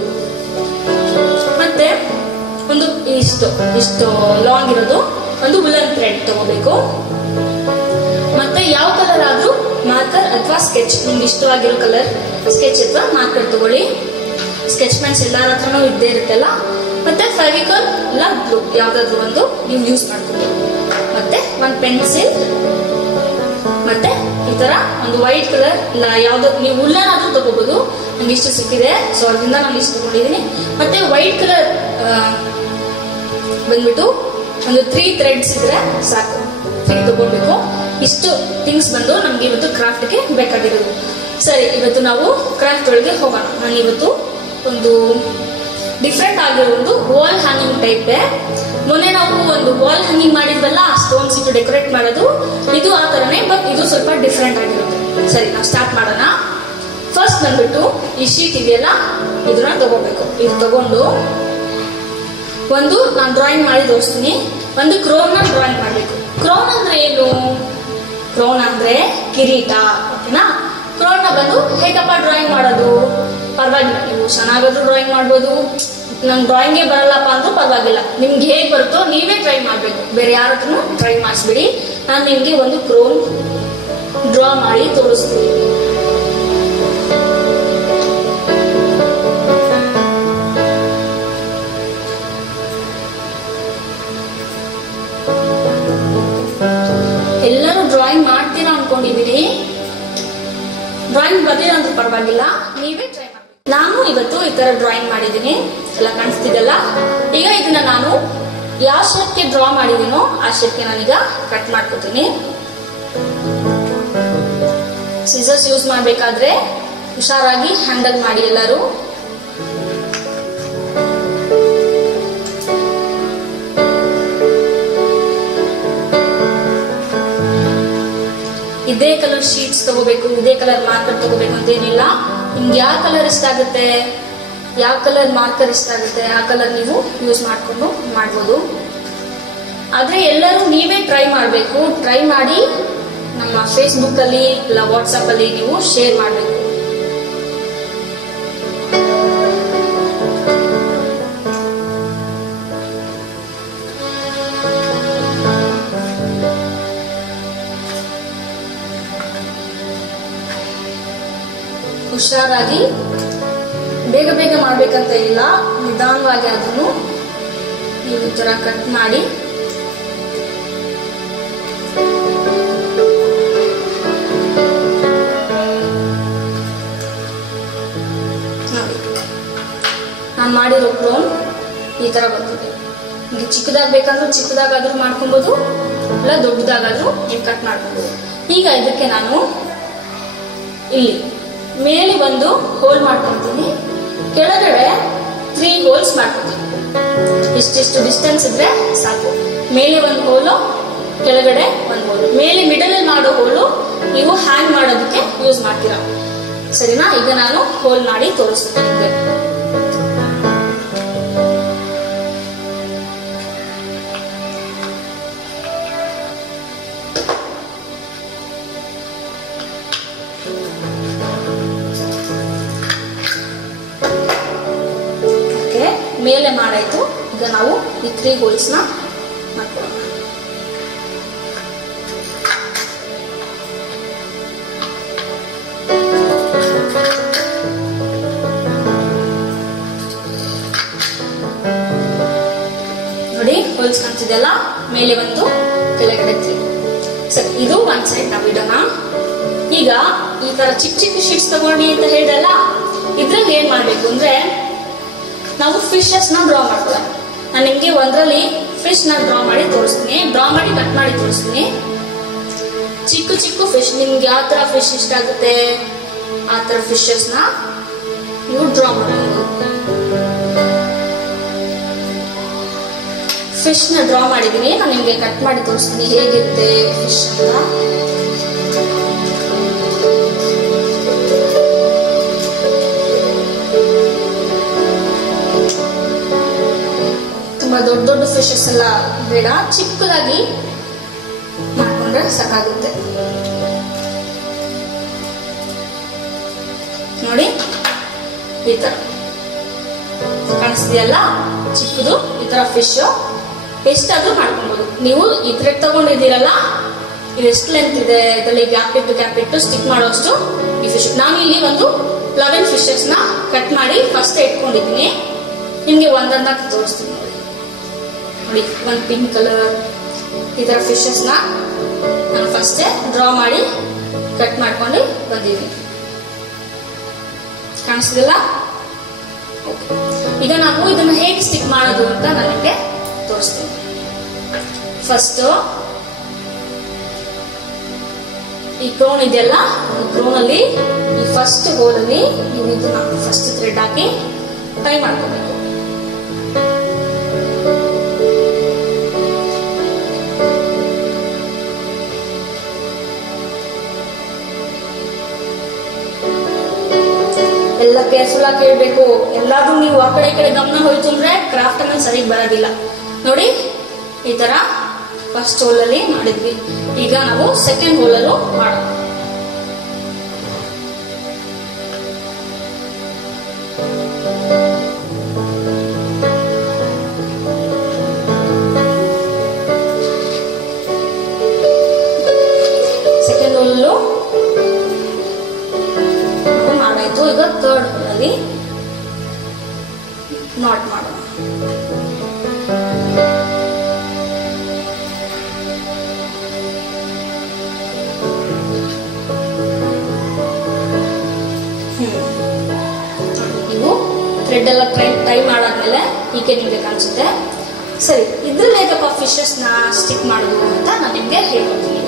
ಮತ್ತೆ ಒಂದು ಇಷ್ಟು ಲಾಂಗ್ ಇರೋದು ಒಂದು ವುಲನ್ ಥ್ರೆಡ್ ತಗೋಬೇಕು. ಮತ್ತೆ ಯಾವ ಕಲರ್ ಆದ್ರೂ ಮಾರ್ಕರ್ ಅಥವಾ ಸ್ಕೆಚ್, ನಿಮ್ಗೆ ಇಷ್ಟವಾಗಿರೋ ಕಲರ್ ಸ್ಕೆಚ್ ಅಥವಾ ಮಾರ್ಕರ್ ತಗೊಳ್ಳಿ. ಸ್ಕೆಚ್ ಪೆನ್ಸ್ ಎಲ್ಲರ ಹತ್ರನೂ ಇದ್ದೇ ಇರುತ್ತಲ್ಲ. ಮತ್ತೆ ಫೆವಿಕಾಲ್ ಇಲ್ಲ ಗ್ಲೂ ಯಾವ್ದಾದ್ರು ಒಂದು ನೀವು ಯೂಸ್ ಮಾಡ್ಕೊಂಡು, ಮತ್ತೆ ಒಂದು ಪೆನ್ಸಿಲ್, ಮತ್ತೆ ಈ ತರ ಒಂದು ವೈಟ್ ಕಲರ್ ಇಲ್ಲ ಯಾವ್ದಾದ್ರು ನೀವು ಉಲ್ಲನ್ ಆದ್ರೂ ತಗೋಬಹುದು. ನಂಗೆ ಇಷ್ಟು ಸಿಕ್ಕಿದೆ, ಸೊ ಅದರಿಂದ ನಾನು ಇಷ್ಟು ತಗೊಂಡಿದ್ದೀನಿ. ಮತ್ತೆ ವೈಟ್ ಕಲರ್ ಬಂದ್ಬಿಟ್ಟು ಒಂದು 3 ಥ್ರೆಡ್ಸ್ ಇದ್ರೆ ಸಾಕು, 3 ತಗೋಬೇಕು. ಇಷ್ಟು ಥಿಂಗ್ಸ್ ಬಂದು ನಮ್ಗೆ ಇವತ್ತು ಕ್ರಾಫ್ಟ್ಗೆ ಬೇಕಾಗಿರೋದು. ಸರಿ, ಇವತ್ತು ನಾವು ಕ್ರಾಫ್ಟ್ ಒಳಗೆ ಹೋಗೋಣ. ನಾನು ಇವತ್ತು ಒಂದು ಡಿಫ್ರೆಂಟ್ ಆಗಿರೋ ಒಂದು ವಾಲ್ ಹ್ಯಾಂಗಿಂಗ್ ಟೈಪ್. ಮೊನ್ನೆ ನಾವು ಒಂದು ವಾಲ್ ಹ್ಯಾಂಗಿಂಗ್ ಮಾಡಿದ್ವಲ್ಲ, ಸ್ಟೋನ್ಸ್ ಇಟ್ಟು ಡೆಕೋರೇಟ್ ಮಾಡೋದು, ಇದು ಆ ತರನೇ, ಬಟ್ ಇದು ಸ್ವಲ್ಪ ಡಿಫ್ರೆಂಟ್ ಆಗಿರುತ್ತೆ. ಸರಿ, ನಾವು ಸ್ಟಾರ್ಟ್ ಮಾಡೋಣ. ಫಸ್ಟ್ ಬಂದ್ಬಿಟ್ಟು ಈ ಶೀಟ್ ಇದೆಯಲ್ಲ, ಇದನ್ನ ತಗೋಬೇಕು. ಇದು ತಗೊಂಡು ಒಂದು ನಾನು ಡ್ರಾಯಿಂಗ್ ಮಾಡಿ ತೋರಿಸ್ತೀನಿ. ಒಂದು ಕ್ರೋನ್ ನ ಡ್ರಾಯಿಂಗ್ ಮಾಡ್ಬೇಕು. ಕ್ರೋನ್ ಅಂದ್ರೆ ಏನು? ಕ್ರೋನ್ ಅಂದ್ರೆ ಕಿರೀಟ. ಓಕೆನಾ? ಕ್ರೋನ್ ನ ಬಂದು ಹೇಗಪ್ಪ ಡ್ರಾಯಿಂಗ್ ಮಾಡೋದು? ಪರವಾಗಿಲ್ಲ, ನೀವು ಚೆನ್ನಾಗಾದ್ರೂ ಡ್ರಾಯಿಂಗ್ ಮಾಡ್ಬೋದು. ನಂಗೆ ಡ್ರಾಯಿಂಗೇ ಬರಲ್ಲಪ್ಪ ಅಂದ್ರೂ ಪರವಾಗಿಲ್ಲ, ನಿಮ್ಗೆ ಹೇಗೆ ಬರುತ್ತೋ ನೀವೇ ಟ್ರೈ ಮಾಡ್ಬೇಕು, ಬೇರೆ ಯಾರ ಹತ್ರನೂ ಟ್ರೈ ಮಾಡಿಸ್ಬಿಡಿ. ನಾನು ನಿಮ್ಗೆ ಒಂದು ಕ್ರೋನ್ ಡ್ರಾ ಮಾಡಿ ತೋರಿಸ್ತೀನಿ. ಎಲ್ಲರೂ ಡ್ರಾಯಿಂಗ್ ಮಾಡ್ತೀರಾ ಅನ್ಕೊಂಡಿದೀನಿ. ಡ್ರಾಯಿಂಗ್ ಬರ್ಲಿಲ್ಲ ಅಂದ್ರೂ ಪರವಾಗಿಲ್ಲ, ನೀವೇ ಟ್ರೈ ಮಾಡಿ. ನಾನು ಇವತ್ತು ಈ ತರ ಡ್ರಾಯಿಂಗ್ ಮಾಡಿದ್ದೀನಿ, ಎಲ್ಲ ಕಾಣಿಸ್ತಿದೆಲ್ಲ. ಈಗ ಇದನ್ನ ನಾನು ಯಾವ ಶೇಪ್ಗೆ ಡ್ರಾ ಮಾಡಿದೀನೋ ಆ ಶೇಪ್ಗೆ ನಾನೀಗ ಕಟ್ ಮಾಡ್ಕೊತೀನಿ. ಸಿಸರ್ಸ್ ಯೂಸ್ ಮಾಡಬೇಕಾದ್ರೆ ಹುಷಾರಾಗಿ ಹ್ಯಾಂಡಲ್ ಮಾಡಿ ಎಲ್ಲರೂ. ಇದೇ ಕಲರ್ ಶೀಟ್ಸ್ ತಗೋಬೇಕು, ಇದೇ ಕಲರ್ ಮಾರ್ಕರ್ ತಗೋಬೇಕು ಅಂತೇನಿಲ್ಲ. ನಿಮ್ಗೆ ಯಾವ ಕಲರ್ ಇಷ್ಟ ಆಗುತ್ತೆ, ಯಾವ ಕಲರ್ ಮಾರ್ಕರ್ ಇಷ್ಟ ಆಗುತ್ತೆ ಆ ಕಲರ್ ನೀವು ಯೂಸ್ ಮಾಡಿಕೊಂಡು ಮಾಡ್ಬೋದು. ಆದ್ರೆ ಎಲ್ಲರೂ ನೀವೇ ಟ್ರೈ ಮಾಡಬೇಕು. ಟ್ರೈ ಮಾಡಿ ನಮ್ಮ ಫೇಸ್ಬುಕ್ ಅಲ್ಲಿ ಇಲ್ಲ ವಾಟ್ಸ್ಆಪ್ ಅಲ್ಲಿ ನೀವು ಶೇರ್ ಮಾಡಬೇಕು. ಹುಷಾರಾಗಿ ಬೇಗ ಬೇಗ ಮಾಡ್ಬೇಕಂತ ಇಲ್ಲ, ನಿಧಾನವಾಗಿ ಅದನ್ನು ನೀವು ಈ ತರ ಕಟ್ ಮಾಡಿ ನಾನು ಮಾಡಿರೋ ಕ್ಲೋನ್ ಈ ತರ ಬರ್ತದೆ. ನಿಮಗೆ ಚಿಕ್ಕದಾಗಬೇಕಂದ್ರೂ ಚಿಕ್ಕದಾಗಾದ್ರೂ ಮಾಡ್ಕೊಬೋದು, ಇಲ್ಲ ದೊಡ್ಡದಾಗಾದ್ರೂ ನೀವು ಕಟ್ ಮಾಡ್ಕೊಬೋದು. ಈಗ ಇದಕ್ಕೆ ನಾನು ಇಲ್ಲಿ ಮೇಲೆ ಒಂದು ಹೋಲ್ ಮಾಡ್ಕೊತೀನಿ, ಕೆಳಗಡೆ 3 ಹೋಲ್ಸ್ ಮಾಡ್ಕೊತೀನಿ. ಇಷ್ಟಿಷ್ಟು ಡಿಸ್ಟೆನ್ಸ್ ಇದ್ರೆ ಸಾಕು. ಮೇಲೆ ಒಂದು ಹೋಲು, ಕೆಳಗಡೆ ಒಂದು ಹೋಲು. ಮೇಲೆ ಮಿಡಲ್ ಅಲ್ಲಿ ಮಾಡೋ ಹೋಲು ನೀವು ಹ್ಯಾಂಗ್ ಮಾಡೋದಕ್ಕೆ ಯೂಸ್ ಮಾಡ್ತೀರಾ, ಸರಿನಾ? ಈಗ ನಾನು ಹೋಲ್ ಮಾಡಿ ತೋರಿಸ್ತೀನಿ ನಿಮಗೆ. ಮೇಲೆ ಮಾಡಾಯ್ತು. ಈಗ ನಾವು ಈ 3 ಹೋಲ್ಸ್ ನ ಮಾಡ್ಕೊಳ್ಳೋಣ. ನೋಡಿ ಹೋಲ್ಸ್ ಕಾಣ್ತಿದೆಯಲ್ಲ, ಮೇಲೆ ಒಂದು ಕೆಳಗಡೆ 3. ಸರಿ, ಇದು ಒಂದ್ ಸೈಡ್ ನಾವು ಇಡೋಣ. ಈಗ ಈ ತರ ಚಿಕ್ಕ ಚಿಕ್ಕ ಶೀಟ್ಸ್ ತಗೊಂಡಿ ಅಂತ ಹೇಳಿದಲ್ಲ, ಇದ್ರಲ್ಲಿ ಏನ್ ಮಾಡ್ಬೇಕು ಅಂದ್ರೆ ನಾವು ಫಿಶಸ್ ನ ಡ್ರಾ ಮಾಡ್ಕೊಳ್ಳೋಣ. ನಾನು ನಿಮ್ಗೆ ಒಂದ್ರಲ್ಲಿ ಫಿಶ್ ನ ಡ್ರಾ ಮಾಡಿ ತೋರಿಸ್ತೀನಿ, ಡ್ರಾ ಮಾಡಿ ಕಟ್ ಮಾಡಿ ತೋರಿಸ್ತೀನಿ. ಚಿಕ್ಕ ಚಿಕ್ಕ ಫಿಶ್, ನಿಮ್ಗೆ ಯಾವ ತರ ಫಿಶ್ ಇಷ್ಟ ಆಗುತ್ತೆ ಆ ತರ ಫಿಶಸ್ ನ ನೀವು ಡ್ರಾ ಮಾಡಬಹುದು. ಫಿಶ್ ನ ಡ್ರಾ ಮಾಡಿದೀನಿ, ನಾನು ನಿಮ್ಗೆ ಕಟ್ ಮಾಡಿ ತೋರಿಸ್ತೀನಿ ಹೇಗಿರುತ್ತೆ ಫಿಶ್ ಅಂತ. ದೊಡ್ಡ ದೊಡ್ಡ ಫಿಶಸ್ ಎಲ್ಲ ಬೇಡ, ಚಿಕ್ಕದಾಗಿ ಮಾಡ್ಕೊಂಡ್ರೆ ಸಾಕಾಗುತ್ತೆ. ನೋಡಿ ಈ ತರ ಕಾಣಿಸ್ತಿದೆಯಲ್ಲ, ಚಿಕ್ಕದು ಈ ತರ ಫಿಶ್ ಎಷ್ಟಾದ್ರೂ ಮಾಡ್ಕೊಬಹುದು. ನೀವು ಈ ಥ್ರೆಡ್ ತಗೊಂಡಿದ್ದೀರಲ್ಲ, ಇದು ಎಷ್ಟು ಲೆಂತ್ ಇದೆ, ಇದರಲ್ಲಿ ಗ್ಯಾಪ್ ಇಟ್ಟು ಸ್ಟಿಕ್ ಮಾಡೋಷ್ಟು ಈ ಫಿಶ್. ನಾನು ಇಲ್ಲಿ ಒಂದು 11 ಫಿಶಸ್ ನ ಕಟ್ ಮಾಡಿ ಫಸ್ಟ್ ಇಟ್ಕೊಂಡಿದ್ದೀನಿ. ನಿಮ್ಗೆ ಒಂದೊಂದಾಗಿ ತೋರಿಸ್ತೀನಿ. ನೋಡಿ, ಒಂದು ಪಿಂಕ್ ಕಲರ್ ಈ ತರ ಫಿಶಸ್ ನ ನಾನು ಫಸ್ಟ್ ಡ್ರಾ ಮಾಡಿ ಕಟ್ ಮಾಡ್ಕೊಂಡು ಬಂದಿದ್ದೀನಿ. ಕಾಣಿಸ್ತಿದೆಯಲ್ಲ? ಈಗ ನಾವು ಇದನ್ನ ಹೇಗೆ ಸ್ಟಿಕ್ ಮಾಡೋದು ಅಂತ ನನಗೆ ತೋರಿಸ್ತೀನಿ. ಫಸ್ಟ್ ಈ ಕ್ರೋನ್ ಇದೆಯಲ್ಲ, ಈ ಕ್ರೋನ್ ಅಲ್ಲಿ ಈ ಫಸ್ಟ್ ಹೋಲ್ ಅಲ್ಲಿ ನೀವು ಇದನ್ನ ಫಸ್ಟ್ ಥ್ರೆಡ್ ಹಾಕಿ ಟೈ ಮಾಡ್ಕೋಬೇಕು. ಎಲ್ಲ ಕೇರ್ಫುಲ್ ಆಗಿ ಕೇಳಬೇಕು. ಎಲ್ಲಾದ್ರೂ ನೀವು ಆ ಕಡೆ ಈ ಕಡೆ ಗಮನ ಹೋಯ್ತು ಅಂದ್ರೆ ಕ್ರಾಫ್ಟ್ ಮೇಲೆ ಸರಿಯಾಗಿ ಬರೋದಿಲ್ಲ. ನೋಡಿ, ಈ ತರ ಫಸ್ಟ್ ಹೋಲ್ ಅಲ್ಲಿ ಮಾಡಿದ್ವಿ. ಈಗ ನಾವು ಸೆಕೆಂಡ್ ಹೋಲ್ ಅಲ್ಲೂ ಮಾಡೋಣ. ಸೆಕೆಂಡ್ ಹೋಲ್ ಮಾಡಾಯ್ತು. ಈಗ ಥರ್ಡ್ ಹೋಲ್ ಅಲ್ಲಿ ನಾಟ್ ಮಾಡೋಣ. ನೀವು ಥ್ರೆಡ್ ಎಲ್ಲ ಟೈ ಮಾಡಾದ್ಮೇಲೆ ಹೀಗೆ ನಿಮ್ಗೆ ಕಾಣಿಸುತ್ತೆ. ಸರಿ, ಇದ್ರಲ್ಲಿ ಹೇಗಪ್ಪ ಫಿಶಸ್ ನ ಸ್ಟಿಕ್ ಮಾಡೋದು ಅಂತ ನಾನು ನಿಮ್ಗೆ ಹೇಳ್ಕೊಡ್ತೀನಿ.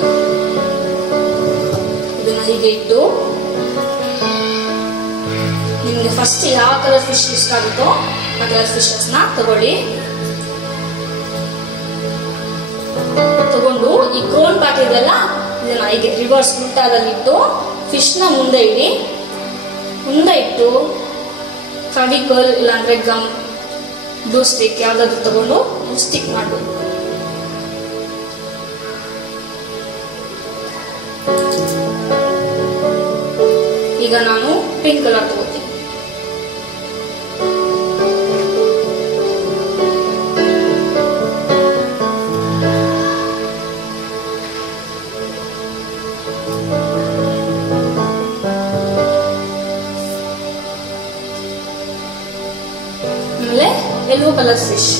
ಇದನ್ನ ಹೀಗೆ ಇಟ್ಟು ನಿಮ್ಗೆ ಫಸ್ಟ್ ಯಾವ ಕಲರ್ ಫಿಶ್ ಇಷ್ಟ ಆಗುತ್ತೋ ಆ ಕಲರ್ ಫಿಶಸ್ನ ತಗೊಳ್ಳಿ. ತಗೊಂಡು ಈ ಕ್ರೋನ್ ಪಾರ್ಟ್ ಇದೆಲ್ಲ ಇದನ್ನ ಹೀಗೆ ರಿವರ್ಸ್ ಉಲ್ಟಾದಲ್ಲಿ ಇಟ್ಟು ಫಿಶ್ನ ಮುಂದೆ ಇಡಿ. ಮುಂದೆ ಇಟ್ಟು ಫೆವಿಕಾಲ್ ಇಲ್ಲಾಂದ್ರೆ ಗಮ್, ಗ್ಲೂ ಸ್ಟಿಕ್ ಯಾವ್ದಾದ್ರು ತಗೊಂಡು ಸ್ಟಿಕ್ ಮಾಡ್ಬೋದು. ಈಗ ನಾನು ಪಿಂಕ್ ಕಲರ್ ತಗೋತೀನಿ. ಆಮೇಲೆ ಯೆಲ್ಲೋ ಕಲರ್ ಫಿಶ್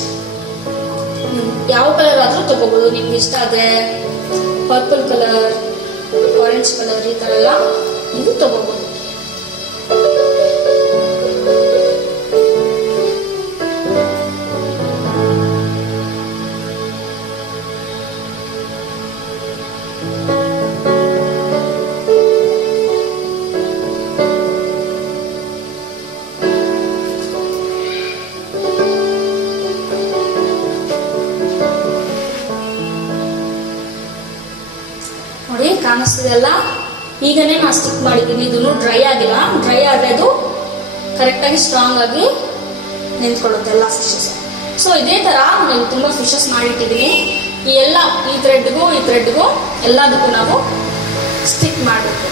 ಯಾವ ಕಲರ್ ಆದ್ರೂ ತಗೋಬಹುದು. ನಿಮ್ಗೆ ಇಷ್ಟ ಆದ್ರೆ ಪರ್ಪಲ್ ಕಲರ್, ಆರೆಂಜ್ ಕಲರ್ ಈ ತರ ಎಲ್ಲ ನೀವು ತಗೋಬಹುದು. ನೋಡಿ ಕಾಣಿಸ್ತಿದೆಲ್ಲ. ಈಗನೇ ನಾನು ಸ್ಟಿಕ್ ಮಾಡಿದ್ದೀನಿ. ಇದನ್ನು ಡ್ರೈ ಆಗಿಲ್ಲ. ಡ್ರೈ ಆದ್ರೆ ಅದು ಕರೆಕ್ಟ್ ಆಗಿ ಸ್ಟ್ರಾಂಗ್ ಆಗಿ ನಿಂತ್ಕೊಳ್ಳುತ್ತೆ ಎಲ್ಲ ಫಿಶಸ್. ಸೊ ಇದೇ ತರ ನಾನು ತುಂಬಾ ಫಿಶಸ್ ಮಾಡಿಟ್ಟಿದ್ದೀನಿ. ಈ ಎಲ್ಲ ಈ ಥ್ರೆಡ್ಗೂ ಎಲ್ಲದಕ್ಕೂ ನಾವು ಸ್ಟಿಕ್ ಮಾಡಬೇಕು.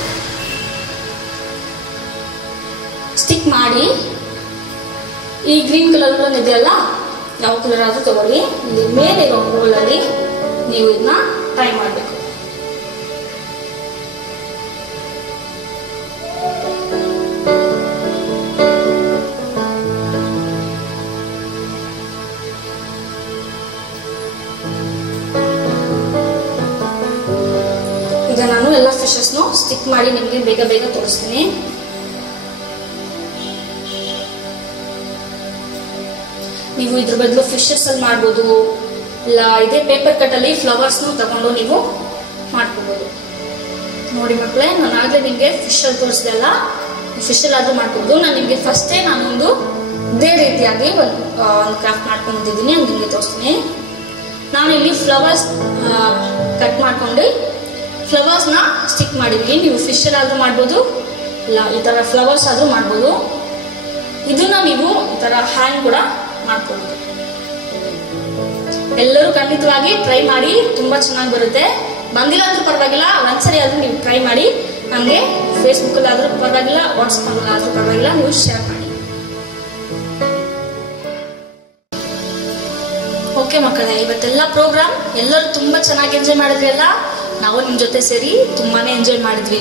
ಸ್ಟಿಕ್ ಮಾಡಿ ಈ ಗ್ರೀನ್ ಕಲರ್ ಇದೆಯಲ್ಲ, ಯಾವ ಕಲರ್ ಆದ್ರೂ ತಗೊಳ್ಳಿ. ಇಲ್ಲಿ ಮೇಲೆ ಇರೋ ಹೋಲಲ್ಲಿ ನೀವು ಇದನ್ನ ಟ್ರೈ ಮಾಡಬೇಕು. ಈಗ ನಾನು ಎಲ್ಲ ಫಿಶಸ್ನು ಸ್ಟಿಕ್ ಮಾಡಿ ನಿಮಗೆ ಬೇಗ ಬೇಗ ತೋರಿಸ್ತೀನಿ. ನೀವು ಇದ್ರ ಬದಲು ಫಿಶಸ್ ಅಲ್ಲಿ ಮಾಡ್ಬೋದು, ಇಲ್ಲ ಇದೇ ಪೇಪರ್ ಕಟ್ ಅಲ್ಲಿ ಫ್ಲವರ್ಸ್ನು ತಗೊಂಡು ನೀವು ಮಾಡ್ಕೋಬಹುದು. ನೋಡಿ ಮಕ್ಕಳೇ, ನಾನು ಆಗ್ಲೇ ನಿಮ್ಗೆ ಫಿಶ್ ಅಲ್ಲಿ ತೋರಿಸಿದೆಲ್ಲ ಫಿಶ್ ಅಲ್ಲಿ ಆದ್ರೂ ಮಾಡ್ಬೋದು. ನಾನು ನಿಮ್ಗೆ ಫಸ್ಟೇ ನಾನೊಂದು ಇದೇ ರೀತಿಯಾಗಿ ಒಂದು ಕ್ರಾಫ್ಟ್ ಮಾಡ್ಕೊಂಡು ಬಂದಿದ್ದೀನಿ, ಅದು ನಿಮ್ಗೆ ತೋರಿಸ್ತೀನಿ. ನಾನು ಇಲ್ಲಿ ಫ್ಲವರ್ಸ್ ಕಟ್ ಮಾಡ್ಕೊಂಡು ಫ್ಲವರ್ಸ್ ನ ಸ್ಟಿಕ್ ಮಾಡಿದೀನಿ. ನೀವು ಫಿಶ್ ಅಲ್ಲಿ ಆದ್ರೂ ಮಾಡ್ಬೋದು, ಇಲ್ಲ ಈ ತರ ಫ್ಲವರ್ಸ್ ಆದ್ರೂ ಮಾಡ್ಬೋದು. ಇದನ್ನ ನೀವು ಈ ತರ ಹ್ಯಾಂಗ್ ಕೂಡ ಮಾಡ್ಬೋದು. ಎಲ್ಲರೂ ಖಂಡಿತವಾಗಿ ಟ್ರೈ ಮಾಡಿ, ತುಂಬಾ ಚೆನ್ನಾಗಿ ಬರುತ್ತೆ. ಬಂದಿಲ್ಲ ಆದ್ರೂ ಪರವಾಗಿಲ್ಲ, ಒಂದ್ಸರಿ ಆದ್ರೂ ನೀವು ಟ್ರೈ ಮಾಡಿ. ನಮ್ಗೆ ಫೇಸ್ಬುಕ್ ಅಲ್ಲಿ ಆದ್ರೂ ಪರವಾಗಿಲ್ಲ, ವಾಟ್ಸ್ಆಪ್ ಅಲ್ಲಿ ಆದ್ರೂ ಪರವಾಗಿಲ್ಲ, ನೀವು ಶೇರ್ ಮಾಡಿ. ಓಕೆ ಮಕ್ಕಳೇ, ಇವತ್ತೆಲ್ಲ ಪ್ರೋಗ್ರಾಮ್ ಎಲ್ಲರೂ ತುಂಬಾ ಚೆನ್ನಾಗಿ ಎಂಜಾಯ್ ಮಾಡಿದ್ರಿ ಅಲ್ಲ. ನಾವು ನಿಮ್ ಜೊತೆ ಸೇರಿ ತುಂಬಾನೇ ಎಂಜಾಯ್ ಮಾಡಿದ್ವಿ.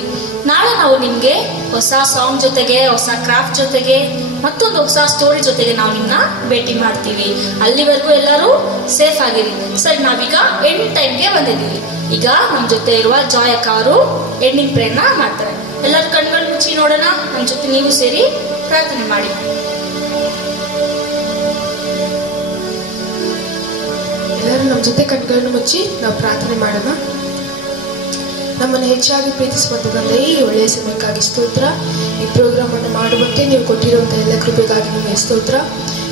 ನಾಳೆ ನಾವು ನಿಮ್ಗೆ ಹೊಸ ಸಾಂಗ್ ಜೊತೆಗೆ, ಹೊಸ ಕ್ರಾಫ್ಟ್ ಜೊತೆಗೆ, ಮತ್ತೊಂದು ಹೊಸ ಸ್ಟೋರಿ ಜೊತೆಗೆ ನಾವು ನಿಮ್ನ ಭೇಟಿ ಮಾಡ್ತೀವಿ. ಅಲ್ಲಿವರೆಗೂ ಎಲ್ಲರೂ ಸೇಫ್ ಆಗಿರಿ. ಸರಿ, ನಾವೀಗ ಎಂಡ್ ಟೈಮ್ಗೆ ಬಂದಿದ್ದೀವಿ. ಈಗ ನಮ್ ಜೊತೆ ಇರುವ ಜಾಯ್ ಅಕ್ಕ ಅವರು ಎಂಡಿಂಗ್ ಪ್ರೇಯರ್ನ ಮಾಡ್ತಾರೆ. ಎಲ್ಲರೂ ಕಣ್ಗಳು ಮುಚ್ಚಿ ನೋಡೋಣ. ನಮ್ ಜೊತೆ ನೀವು ಸೇರಿ ಪ್ರಾರ್ಥನೆ ಮಾಡಿ. ಎಲ್ಲರೂ ನಮ್ಮ ಜೊತೆ ಕಣ್ಗಳನ್ನು ಮುಚ್ಚಿ ನಾವು ಪ್ರಾರ್ಥನೆ ಮಾಡೋಣ. ನಮ್ಮನ್ನು ಹೆಚ್ಚಾಗಿ ಪ್ರೀತಿಸುವಂತ ತಂದೆ, ಈ ಒಳ್ಳೆಯ ಸಮಯಕ್ಕಾಗಿ ಸ್ತೋತ್ರ. ಈ ಪ್ರೋಗ್ರಾಮ್ ಅನ್ನು ಮಾಡುವಂತೆ ನೀವು ಕೊಟ್ಟಿರುವಂತಹ ಎಲ್ಲ ಕೃಪೆಗಾಗಿ ನಿಮಗೆ ಸ್ತೋತ್ರ.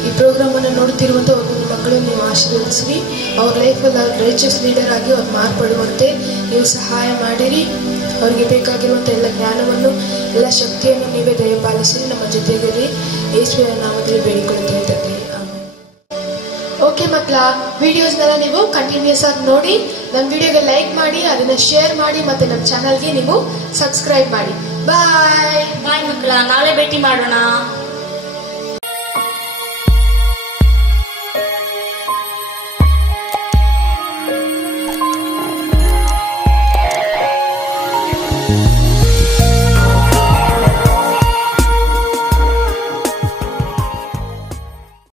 ಈ ಪ್ರೋಗ್ರಾಮ್ ಅನ್ನು ನೋಡುತ್ತಿರುವಂತಹ ಒಬ್ಬೊಬ್ಬರು ಮಕ್ಕಳನ್ನು ನೀವು ಆಶೀರ್ವದಿಸಿರಿ. ಅವ್ರ ಲೈಫಲ್ಲಿ ಅವ್ರ ರೈಚಸ್ ಲೀಡರ್ ಆಗಿ ಅವ್ರು ಮಾರ್ಪಡುವಂತೆ ನೀವು ಸಹಾಯ ಮಾಡಿರಿ. ಅವ್ರಿಗೆ ಬೇಕಾಗಿರುವಂಥ ಎಲ್ಲ ಜ್ಞಾನವನ್ನು, ಎಲ್ಲ ಶಕ್ತಿಯನ್ನು ನೀವೇ ದಯಪಾಲಿಸಿರಿ. ನಮ್ಮ ಜೊತೆಗಿರಿ. ಯೇಸುವಿನ ನಾಮದಲ್ಲಿ ಬೇಡಿಕೊಳ್ಳುತ್ತೇವೆ ತಂದೆ. ಓಕೆ ಮಕ್ಕಳ, ವಿಡಿಯೋಸ್ನೆಲ್ಲ ನೀವು ಕಂಟಿನ್ಯೂಸ್ ಆಗಿ ನೋಡಿ, ನಮ್ಮ ವಿಡಿಯೋಗೆ ಲೈಕ್ ಮಾಡಿ, ಅದನ್ನ ಶೇರ್ ಮಾಡಿ, ಮತ್ತೆ ನಮ್ಮ ಚಾನಲ್ಗೆ ನೀವು ಸಬ್ಸ್ಕ್ರೈಬ್ ಮಾಡಿ. ಬಾಯ್ ಬಾಯ್ ಮಕ್ಕಳ, ನಾಳೆ ಭೇಟಿ ಮಾಡೋಣ.